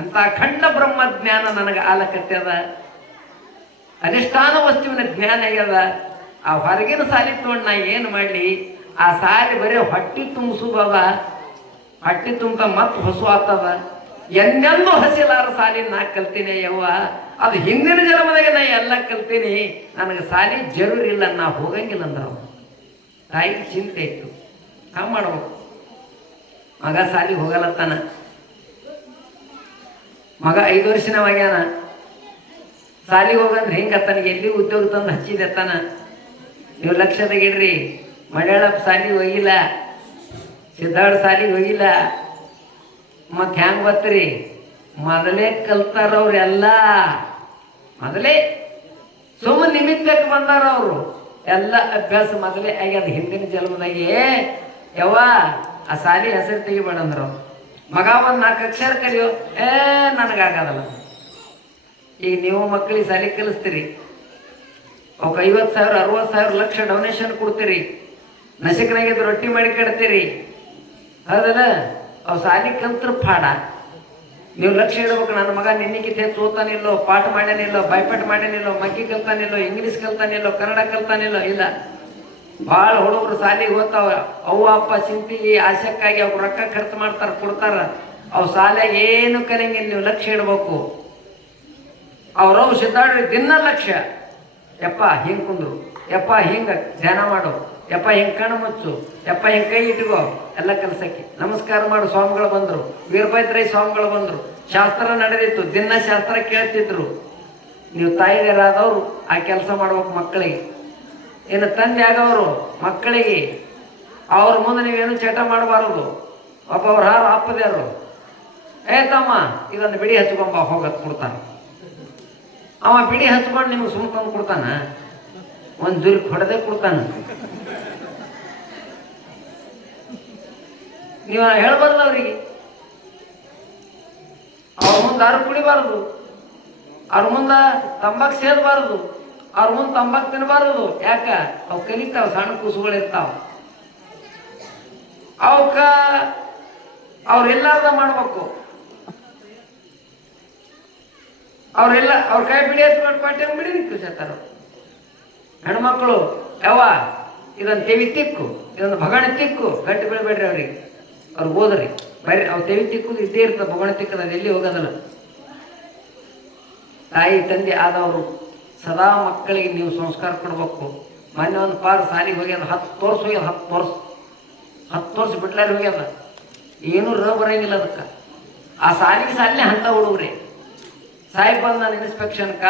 ಅಂತ ಅಖಂಡ ಬ್ರಹ್ಮಜ್ಞಾನ ನನಗೆ ಆಲಕತ್ಯದ, ಅಧಿಷ್ಠಾನ ವಸ್ತುವಿನ ಜ್ಞಾನ ಆಗ್ಯದ. ಆ ಹೊರಗಿನ ಸಾಲಿ ತಗೊಂಡು ನಾ ಏನು ಮಾಡಲಿ? ಆ ಸಾಲಿ ಬರೀ ಹೊಟ್ಟಿ ತುಂಬಿಸುದದ, ಹೊಟ್ಟಿ ತುಂಬ ಮತ್ತೆ ಹೊಸು ಆಗ್ತದ. ಎಂದೆಂದೂ ಹಸಿಲಾರ ಸಾಲಿ ನಾ ಕಲ್ತೀನಿ ಯವ್ವ. ಅದು ಹಿಂದಿನ ಜನ್ಮದಾಗ ನಾ ಎಲ್ಲ ಕಲ್ತೀನಿ, ನನಗೆ ಸಾಲಿ ಜರೂರ್ ಇಲ್ಲ, ನಾ ಹೋಗಂಗಿಲ್ಲ ಅಂದ್ರ ತಾಯಿಗೆ ಚಿಂತೆ ಇತ್ತು. ಹಂಗೆ ಮಾಡ್ಬೇಕು. ಮಗ ಸಾಲಿಗೆ ಹೋಗಲತ್ತಾನ. ಮಗ 5 ವರ್ಷನವಾಗ್ಯಾನ. ಸಾಲಿಗೆ ಹೋಗಂದ್ರೆ ಹಿಂಗತ್ತಾನ, ಎಲ್ಲಿ ಉದ್ಯೋಗ ತಂದು ಹಚ್ಚಿದತ್ತಾನ. ನೀವು ಲಕ್ಷದಾಗಿಡ್ರಿ, ಮಲಯಾಳಪ್ಪ ಸಾಲಿಗೆ ಹೋಗಿಲ್ಲ, ಸಿದ್ಧಾರ್ಥ ಸಾಲಿಗೆ ಹೋಗಿಲ್ಲ, ಮತ್ತೆ ಹೆಂಗೆ ಬತ್ರಿ? ಮೊದಲೇ ಕಲ್ತಾರವ್ರೆಲ್ಲ, ಮೊದಲೇ ಸುಮ್ಮನೆ ನಿಮಿತ್ತಕ್ಕೆ ಬಂದಾರ ಅವರು. ಎಲ್ಲ ಅಭ್ಯಾಸ ಮೊದಲೇ ಆಗ್ಯದ ಹಿಂದಿನ ಜನ್ಮದಾಗೆ. ಯವ್ವ ಆ ಸಾಲಿ ಹೆಸರು ತೆಗಿಬೇಡಂದ್ರು. ಮಗ ಒಂದು 4 ಅಕ್ಷರ ಕಲಿಯೋ, ನನಗಾಗದಲ್ಲ. ಈಗ ನೀವು ಮಕ್ಕಳಿಗೆ ಸಾಲಿ ಕಲಿಸ್ತೀರಿ, ಅವಕ್ಕೆ 50,000 60,000 ಲಕ್ಷ ಡೊನೇಷನ್ ಕೊಡ್ತೀರಿ, ನಶಕನಾಗಿದ್ದು ರೊಟ್ಟಿ ಮಾಡಿ ಕಟ್ತೀರಿ, ಹೌದಲ್ಲ? ಅವು ಸಾಲಿ ಕಲ್ತ್ರ ಪಾಡ. ನೀವು ಲಕ್ಷ ಇಡ್ಬೇಕು, ನನ್ನ ಮಗ ನಿನ್ನಿಗಿಂತ ಓದ್ತಾನಿಲ್ಲೋ, ಪಾಠ ಮಾಡ್ಯಾನಿಲ್ಲೋ, ಬಾಯ್ಪಾಠ ಮಾಡ್ಯಾನಿಲ್ಲೋ, ಮಗ್ಗಿ ಕಲ್ತಾನಿಲ್ಲೋ, ಇಂಗ್ಲೀಷ್ ಕಲ್ತಾನಿಲ್ಲೋ, ಕನ್ನಡ ಕಲ್ತಾನಿಲ್ಲೋ. ಇಲ್ಲ, ಭಾಳ ಹುಡುಗರು ಸಾಲಿಗೆ ಹೋಗ್ತಾವ. ಅವ್ವ ಅಪ್ಪ ಚಿಂತಿಗೆ ಆಸಕ್ಕಾಗಿ ಅವ್ರು ರೊಕ್ಕ ಖರ್ಚು ಮಾಡ್ತಾರೆ, ಕೊಡ್ತಾರ. ಅವು ಶಾಲೆಗೆ ಏನು ಕಲಿಯಂಗಿಲ್ಲ, ನೀವು ಲಕ್ಷ ಇಡ್ಬೇಕು. ಅವ್ರವ್ ಸಿದ್ಧಾಡ್ರಿ ದಿನ ಲಕ್ಷ. ಯಪ್ಪ ಹಿಂಗೆ ಕುಂದ್ರು, ಯಪ್ಪ ಹಿಂಗೆ ಧ್ಯಾನ ಮಾಡು, ಯಪ್ಪ ಹಿಂಗೆ ಕಣ್ಣು ಮುಚ್ಚು, ಯಪ್ಪ ಹಿಂಗೆ ಕೈ ಇಟ್ಕೋ, ಎಲ್ಲ ಕೆಲಸಕ್ಕೆ ನಮಸ್ಕಾರ ಮಾಡು. ಸ್ವಾಮಿಗಳು ಬಂದರು, ವೀರಭದ್ರೈ ಸ್ವಾಮಿಗಳು ಬಂದರು, ಶಾಸ್ತ್ರ ನಡೆದಿತ್ತು, ದಿನ ಶಾಸ್ತ್ರ ಕೇಳ್ತಿದ್ರು. ನೀವು ತಾಯಿಯರಾದವರು ಆ ಕೆಲಸ ಮಾಡ್ಬೇಕು ಮಕ್ಕಳಿಗೆ. ಇನ್ನು ತಂದೆ ಆಗವರು ಮಕ್ಕಳಿಗೆ ಅವ್ರ ಮುಂದೆ ನೀವೇನು ಚಟ ಮಾಡಬಾರದು. ಒಬ್ಬವ್ರು ಹಾರು ಅಪ್ಪದೇವರು, ತಮ್ಮ ಇದನ್ನು ಬಿಡಿ ಹಚ್ಕೊಂಬ ಹೋಗತ್ ಕೊಡ್ತಾನೆ. ಅವ ಬಿಡಿ ಹಚ್ಕೊಂಡು ನಿಮ್ಗೆ ಸುಮ್ಕೊಂಡು ಕೊಡ್ತಾನ, ಒಂದು ದುರ್ಗ್ ಹೊಡೆದೇ ಕೊಡ್ತಾನ. ನೀವು ಹೇಳ್ಬಾರ್ದು ಅವ್ರಿಗೆ. ಅವ್ರ ಮುಂದೆ ದಾರು ಕುಡಿಬಾರ್ದು, ಅವ್ರ ಮುಂದೆ ತಂಬಾಕು ಸೇದಬಾರ್ದು, ಅವ್ರ ಮುಂದೆ ತಂಬಾಕು ತಿನ್ನಬಾರದು. ಯಾಕ? ಅವು ಕಲಿತಾವ, ಸಣ್ಣ ಕೂಸುಗಳಿರ್ತಾವ. ಅವಕ್ಕ ಅವ್ರೆಲ್ಲಾರ್ದ ಮಾಡ್ಬೇಕು. ಅವ್ರೆಲ್ಲ ಅವ್ರ ಕೈ ಬಿಡಿ ಹಚ್ಕೊಂಡು ಪಾಠ ಬಿಡಿ ನಿಂತ್ಕೊಳ್ತಾರ. ಹೆಣ್ಮಕ್ಳು ಯವ್ವ ಇದನ್ನು ತೆವಿ ತಿಕ್ಕು, ಇದೊಂದು ಭಗಣ ತಿಕ್ಕು, ಗಟ್ಟಿ ಬೀಳ್ಬೇಡ್ರಿ ಅವ್ರಿಗೆ. ಅವ್ರಿಗೆ ಓದ್ರಿ ಬರ್ರಿ. ಅವ್ರು ತೆವಿ ತಿಕ್ಕುದು ಇದ್ದೇ ಇರ್ತದೆ, ಭಗಣ ತಿಕ್ಕದ ಅದು ಎಲ್ಲಿ ಹೋಗೋದಲ್ಲ. ತಾಯಿ ತಂದೆ ಆದವರು ಸದಾ ಮಕ್ಕಳಿಗೆ ನೀವು ಸಂಸ್ಕಾರ ಕೊಡ್ಬೇಕು. ಮೊನ್ನೆ ಒಂದು ಪಾರು ಸಾಲಿಗೆ ಹೋಗ್ಯದ, 10 ವರ್ಷ ಹೋಗ್ಯದ, 10 ವರ್ಷ ಬಿಟ್ಲಾರಿ ಹೋಗ್ಯದ. ಏನೂ ಬರಂಗಿಲ್ಲ ಅದಕ್ಕೆ. ಆ ಸಾಲಿಗೆ ಸಾಲಿನೇ ಅಂತ ಹುಡುಗ್ರಿ. ಸಾಹಿಬ್ ಬಂದ ನಾನು ಇನ್ಸ್ಪೆಕ್ಷನ್ಕ,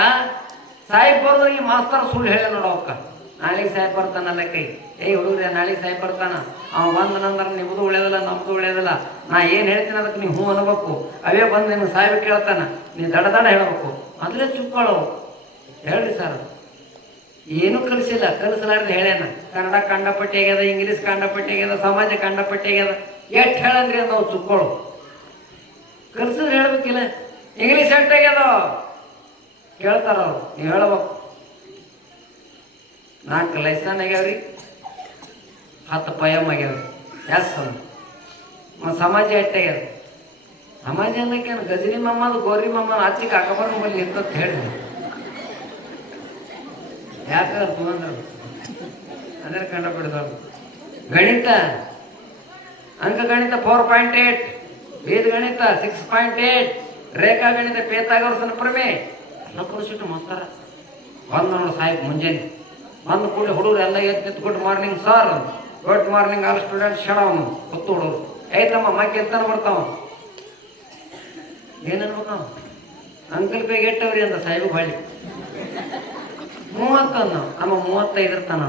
ಸಾಹಿಬ್ ಬರ್ದಾಗ ಈ ಮಾಸ್ತರ್ ಸುಳ್ಳು ಹೇಳ ನೋಡವಕ್ಕ, ನಾಳೆಗೆ ಸಾಹಿಬ್ ಬರ್ತಾನಲ್ಲ ಕೈ. ಹುಡುಗ್ರಿ ನಾಳೆಗೆ ಸಾಹಿಬ್ ಬರ್ತಾನ, ಅವ ಬಂದ ನಂತರ ನಿಮ್ಮದು ಒಳ್ಳೇದಲ್ಲ ನಮ್ದು ಒಳ್ಳೇದಲ್ಲ, ನಾ ಏನು ಹೇಳ್ತೀನಿ ಅದಕ್ಕೆ ನೀವು ಹ್ಞೂ ಅನ್ಬೇಕು. ಅವೇ ಬಂದು ನಿನ್ನ ಸಾಹಿಬ್ ಕೇಳ್ತಾನ, ನೀ ದಡ ಹೇಳ್ಬೇಕು. ಮೊದಲೇ ಚುಪ್ಪಾಳು ಹೇಳ್ರಿ ಸರ್. ಏನೂ ಕಲಿಸಿಲ್ಲ, ಕಲಿಸಲಾರ್ದು ಹೇಳ್ಯಾನ. ಕನ್ನಡ ಕಂಡಪಟ್ಟಿ ಆಗ್ಯದ, ಇಂಗ್ಲೀಷ್ ಕಂಡಪಟ್ಟಿ ಆಗ್ಯದ, ಸಮಾಜ ಕಂಡಪಟ್ಟಿ ಆಗ್ಯದ. ಎಷ್ಟು ಹೇಳಂದ್ರಿ ನಾವು ಚುಕ್ಕೋಳು. ಕಲಿಸಿದ್ರೆ ಹೇಳ್ಬೇಕಿಲ್ಲ. ಇಂಗ್ಲೀಷ್ ಎಷ್ಟಾಗ್ಯದ ಕೇಳ್ತಾರ ಅವ್ರು, ನೀವು ಹೇಳ್ಬೇಕು. 4 ಲೈಸನ್ ಆಗ್ಯಾವ್ರಿ, 10 ಪಯಮ್ ಆಗ್ಯಾವ್ರಿ. ಎಸ್ ಮತ್ತು ಸಮಾಜ ಎಷ್ಟಾಗ್ಯದ? ಸಮಾಜ ಅನ್ನೋಕೇನು ಗಜನಿ ಮಮ್ಮದು ಗೋರಿ ಮಮ್ಮ ಆಚಿಗೆ ಅಕಬರ್ ಬಲ್ಲಿ ಇರ್ತಂತ ಹೇಳಿ ಯಾಕಂದ್ರೆ ತೊಗೊಂಡ್ರು ಅಂದ್ರೆ ಕಂಡ ಬಿಡ್ದವ್ರು. ಗಣಿತ ಅಂಕಗಣಿತ 4.8, ವೇದ ಗಣಿತ 6.8, ರೇಖಾ ಗಣಿತ ಪೇತಾಗರ್ಸನ ಪ್ರಮೇ ಎಲ್ಲ ಕೊಡಿಸಿಟ್ಟು ಮಾಸ್ತಾರ. ಬಂದು ನೋಡು ಸಾಹಿಬ್ ಮುಂಜಾನೆ ಬಂದು ಕೂಡಲೇ ಹುಡುಗರು ಎಲ್ಲ ಎದ್ದು good morning sir, good morning all student ಶಡವನು ಗೊತ್ತು ಹುಡುಗರು. ಐತಮ್ಮ ಮಕ್ಕಿ ಎತ್ತಾನ ಬರ್ತಾವ. ಏನನ್ಬೇಕು ನಾವು ಅಂಕಲ್ ಪೇಗೆ ಎಟ್ಟವ್ರಿ ಅಂತ ಸಾಹಿಬ್ ಬಾಳಿ 30 ನಾವು, ನಮ್ಮ 35 ಇರ್ತಾನ.